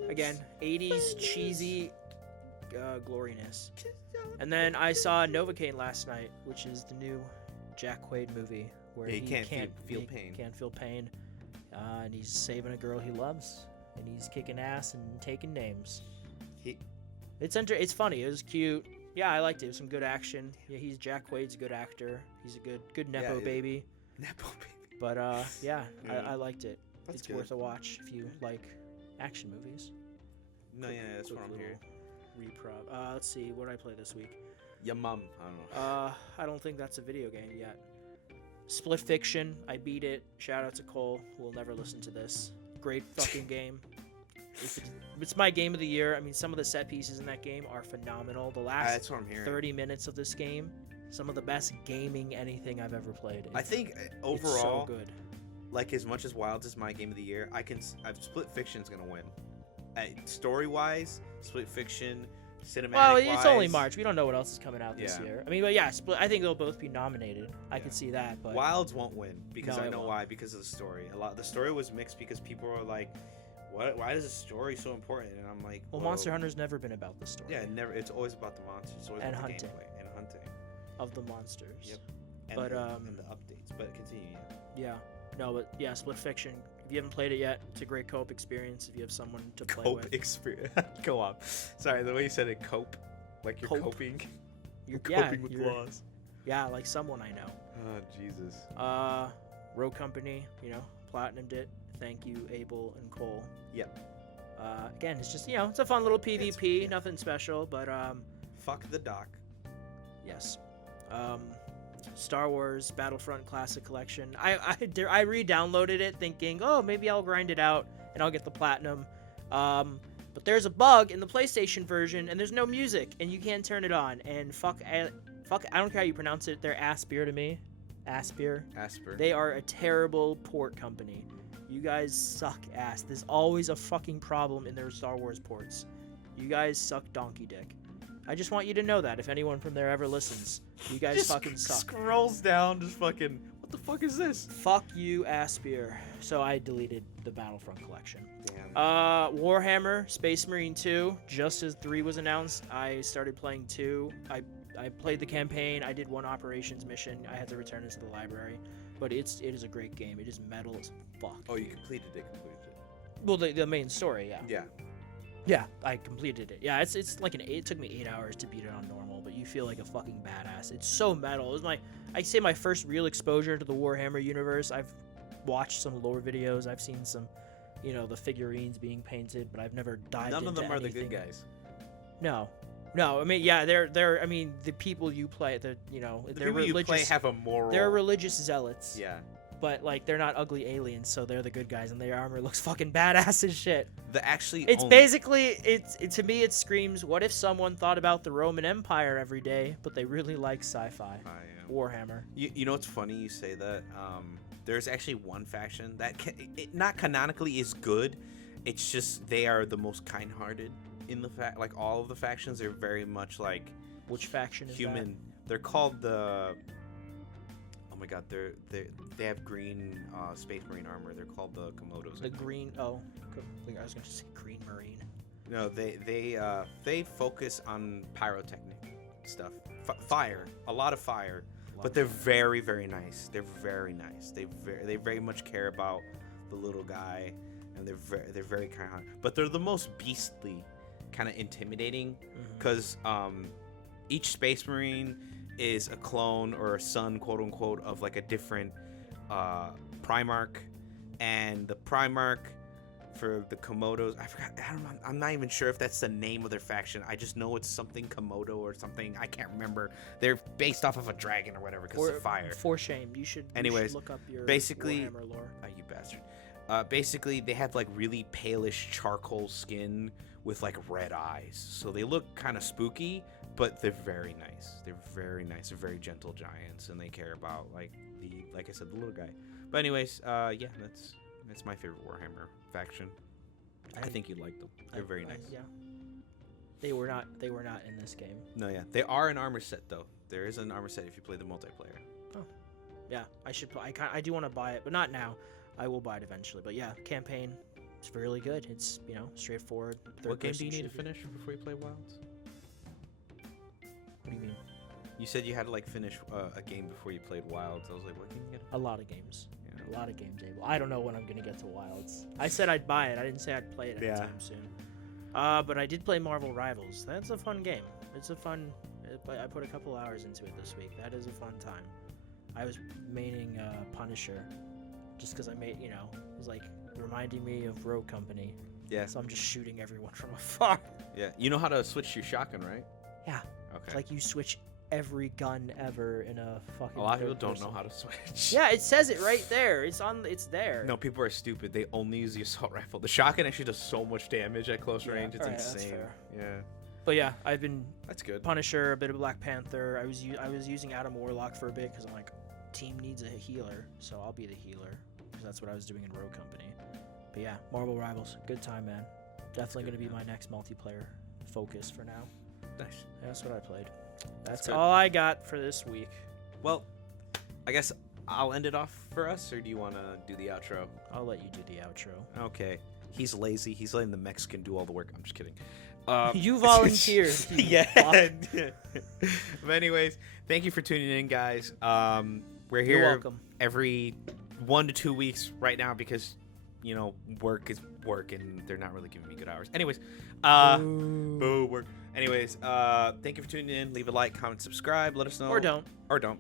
Again, 80s cheesy gloriness. And then I saw Novocaine last night, which is the new Jack Quaid movie where Yeah, he he can't feel pain. Can't feel pain, and he's saving a girl he loves, and he's kicking ass and taking names. It's funny. It was cute. Yeah, I liked it. It was some good action. Yeah, Jack Quaid's a good actor. He's a good nepo baby. Nepo baby. But Yeah. I liked it. That's it's good. worth a watch if you like action movies. No, yeah, that's what I'm hearing. Reprov. Let's see. What did I play this week? Your mom. I don't know. I don't think that's a video game yet. Split Fiction. I beat it. Shout out to Cole, who will never listen to this. Great fucking game. It's my game of the year. I mean, some of the set pieces in that game are phenomenal. The last That's what I'm hearing. 30 minutes of this game, some of the best gaming anything I've ever played. I think It's overall, so good. like as much as Wilds is my game of the year, I've Split Fiction's gonna win. Story wise, Split Fiction, cinematic. Well, it's only March. We don't know what else is coming out this Yeah. year. I mean, but yeah, I think they'll both be nominated. I could see that, but Wilds won't win because No, I it know won't. why. Because of the story. The story was mixed because people are like, "What? Why is the story so important?" And I'm like, well, Monster Hunter's never been about the story. Yeah, never. It's always about the monsters. It's always And about hunting. the gameplay and hunting. Of the monsters. Yep. And But, and the updates. But continue. Yeah. No, but yeah, Split Fiction. If you haven't played it yet, it's a great co-op experience. If you have someone to play Cope with. experience. Go on. Sorry, the way you said it, cope. Like you're Cope. coping. You're Coping with laws. Yeah, like someone I know. Oh Jesus. Rogue Company, platinumed it. Thank you, Abel and Cole. Yep. Again, it's just it's a fun little PvP, yeah. nothing special, but Fuck the doc. yes. Star Wars Battlefront Classic Collection. I re-downloaded it thinking, oh, maybe I'll grind it out and I'll get the platinum. But there's a bug in the PlayStation version and there's no music and you can't turn it on. And fuck, I don't care how you pronounce it. They're Aspyr to me. Aspyr. They are a terrible port company. You guys suck ass. There's always a fucking problem in their Star Wars ports. You guys suck donkey dick. I just want you to know that if anyone from there ever listens, you guys Just fucking suck. Scrolls down, just fucking. What the fuck is this? Fuck you, Aspyr. So I deleted the Battlefront collection. Damn. Warhammer Space Marine 2, just as 3 was announced, I started playing 2. I played the campaign. I did one operations mission. I had to return it to the library, but it is a great game. It is metal as fuck. Oh, you completed it. Well, the main story, yeah. Yeah. Yeah, I completed it. Yeah, it's like it took me 8 hours to beat it on normal, but you feel like a fucking badass. It's so metal. It was I say my first real exposure to the Warhammer universe. I've watched some lore videos. I've seen some, the figurines being painted, but I've never dived into None of them are anything. the good guys. No. I mean, yeah, they're. I mean, the people you play, they're People religious. you play have a moral. They're religious zealots. Yeah. But they're not ugly aliens, so they're the good guys, and their armor looks fucking badass as shit. It's Basically, to me it screams, what if someone thought about the Roman Empire every day, but they really like sci-fi? Warhammer. You know what's funny? You say that. There's actually one faction that not canonically is good. It's just they are the most kind-hearted in the like all of the factions. They're very much like. Which faction is human? They're called the. Oh my god, they have green Space Marine armor. They're called the Komodos. The green. Oh, I was going to say Green Marine. No, they focus on pyrotechnic stuff, fire, a lot of fire, but they're very very nice. They're very nice. They very much care about the little guy, and they're very kind. But they're the most beastly, kind of intimidating, because each Space Marine is a clone or a son, quote unquote, of like a different Primarch, and the Primarch for the Komodos, I'm not even sure if that's the name of their faction. I just know it's something Komodo or something. I can't remember. They're based off of a dragon or whatever because of fire. For shame, you should look up your Warhammer lore. Oh, you bastard. Basically, they have like really palish charcoal skin with like red eyes, so they look kind of spooky. But they're very nice. They're very nice. They're very gentle giants, and they care about like I said, the little guy. But anyways, yeah, that's my favorite Warhammer faction. I think you'd like them. They're very nice. Yeah. They were not in this game. No, yeah, they are an armor set though. There is an armor set if you play the multiplayer. Oh, yeah. I should. I do want to buy it, but not now. I will buy it eventually. But yeah, campaign. It's really good. It's straightforward. What game do you need to finish before you play Wilds? What do you mean? You said you had to finish a game before you played Wilds. I was like, what game you get? A lot of games. Yeah. A lot of games, Abel. I don't know when I'm gonna get to Wilds. I said I'd buy it. I didn't say I'd play it anytime soon. But I did play Marvel Rivals. That's a fun game. It's a fun. I put a couple hours into it this week. That is a fun time. I was maining Punisher, just because I made it was like reminding me of Rogue Company. Yeah. So I'm just shooting everyone from afar. Yeah. You know how to switch your shotgun, right? Yeah. Okay. It's like you switch every gun ever in a fucking. A lot of people don't know how to switch. Yeah, it says it right there. It's there. No, people are stupid. They only use the assault rifle. The shotgun actually does so much damage at close range. It's insane. That's fair. Yeah. But yeah, I've been. That's good. Punisher, a bit of Black Panther. I was using Adam Warlock for a bit because I'm like, team needs a healer, so I'll be the healer because that's what I was doing in Rogue Company. But yeah, Marvel Rivals, good time, man. Definitely going to be my next multiplayer focus for now. Nice. Yeah, that's what I played. That's good. all I got for this week. Well, I guess I'll end it off for us, or do you want to do the outro? I'll let you do the outro. Okay. He's lazy. He's letting the Mexican do all the work. I'm just kidding. You volunteered. you Yeah. fuck. But anyways, thank you for tuning in, guys. We're You're here welcome. every 1 to 2 weeks right now because, you know, work is work and they're not really giving me good hours. Anyways, boo work. Anyways, thank you for tuning in. Leave a like, comment, subscribe. Let us know. Or don't. Or don't.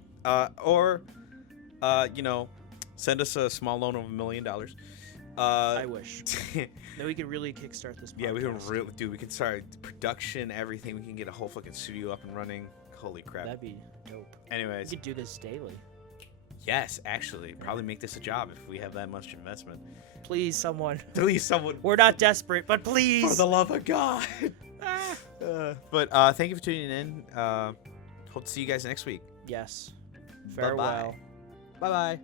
You know, send us a small loan of $1 million. I wish. Then we could really kickstart this podcast. Yeah, we can really do. We can start production, everything. We can get a whole fucking studio up and running. Holy crap. That'd be dope. Anyways, We could do this daily. yes, actually, probably make this a job if we have that much investment. Please, someone. Please, someone. We're not desperate, but please. For the love of God. But thank you for tuning in. Hope to see you guys next week. Yes. Bye-bye. Farewell. Bye bye.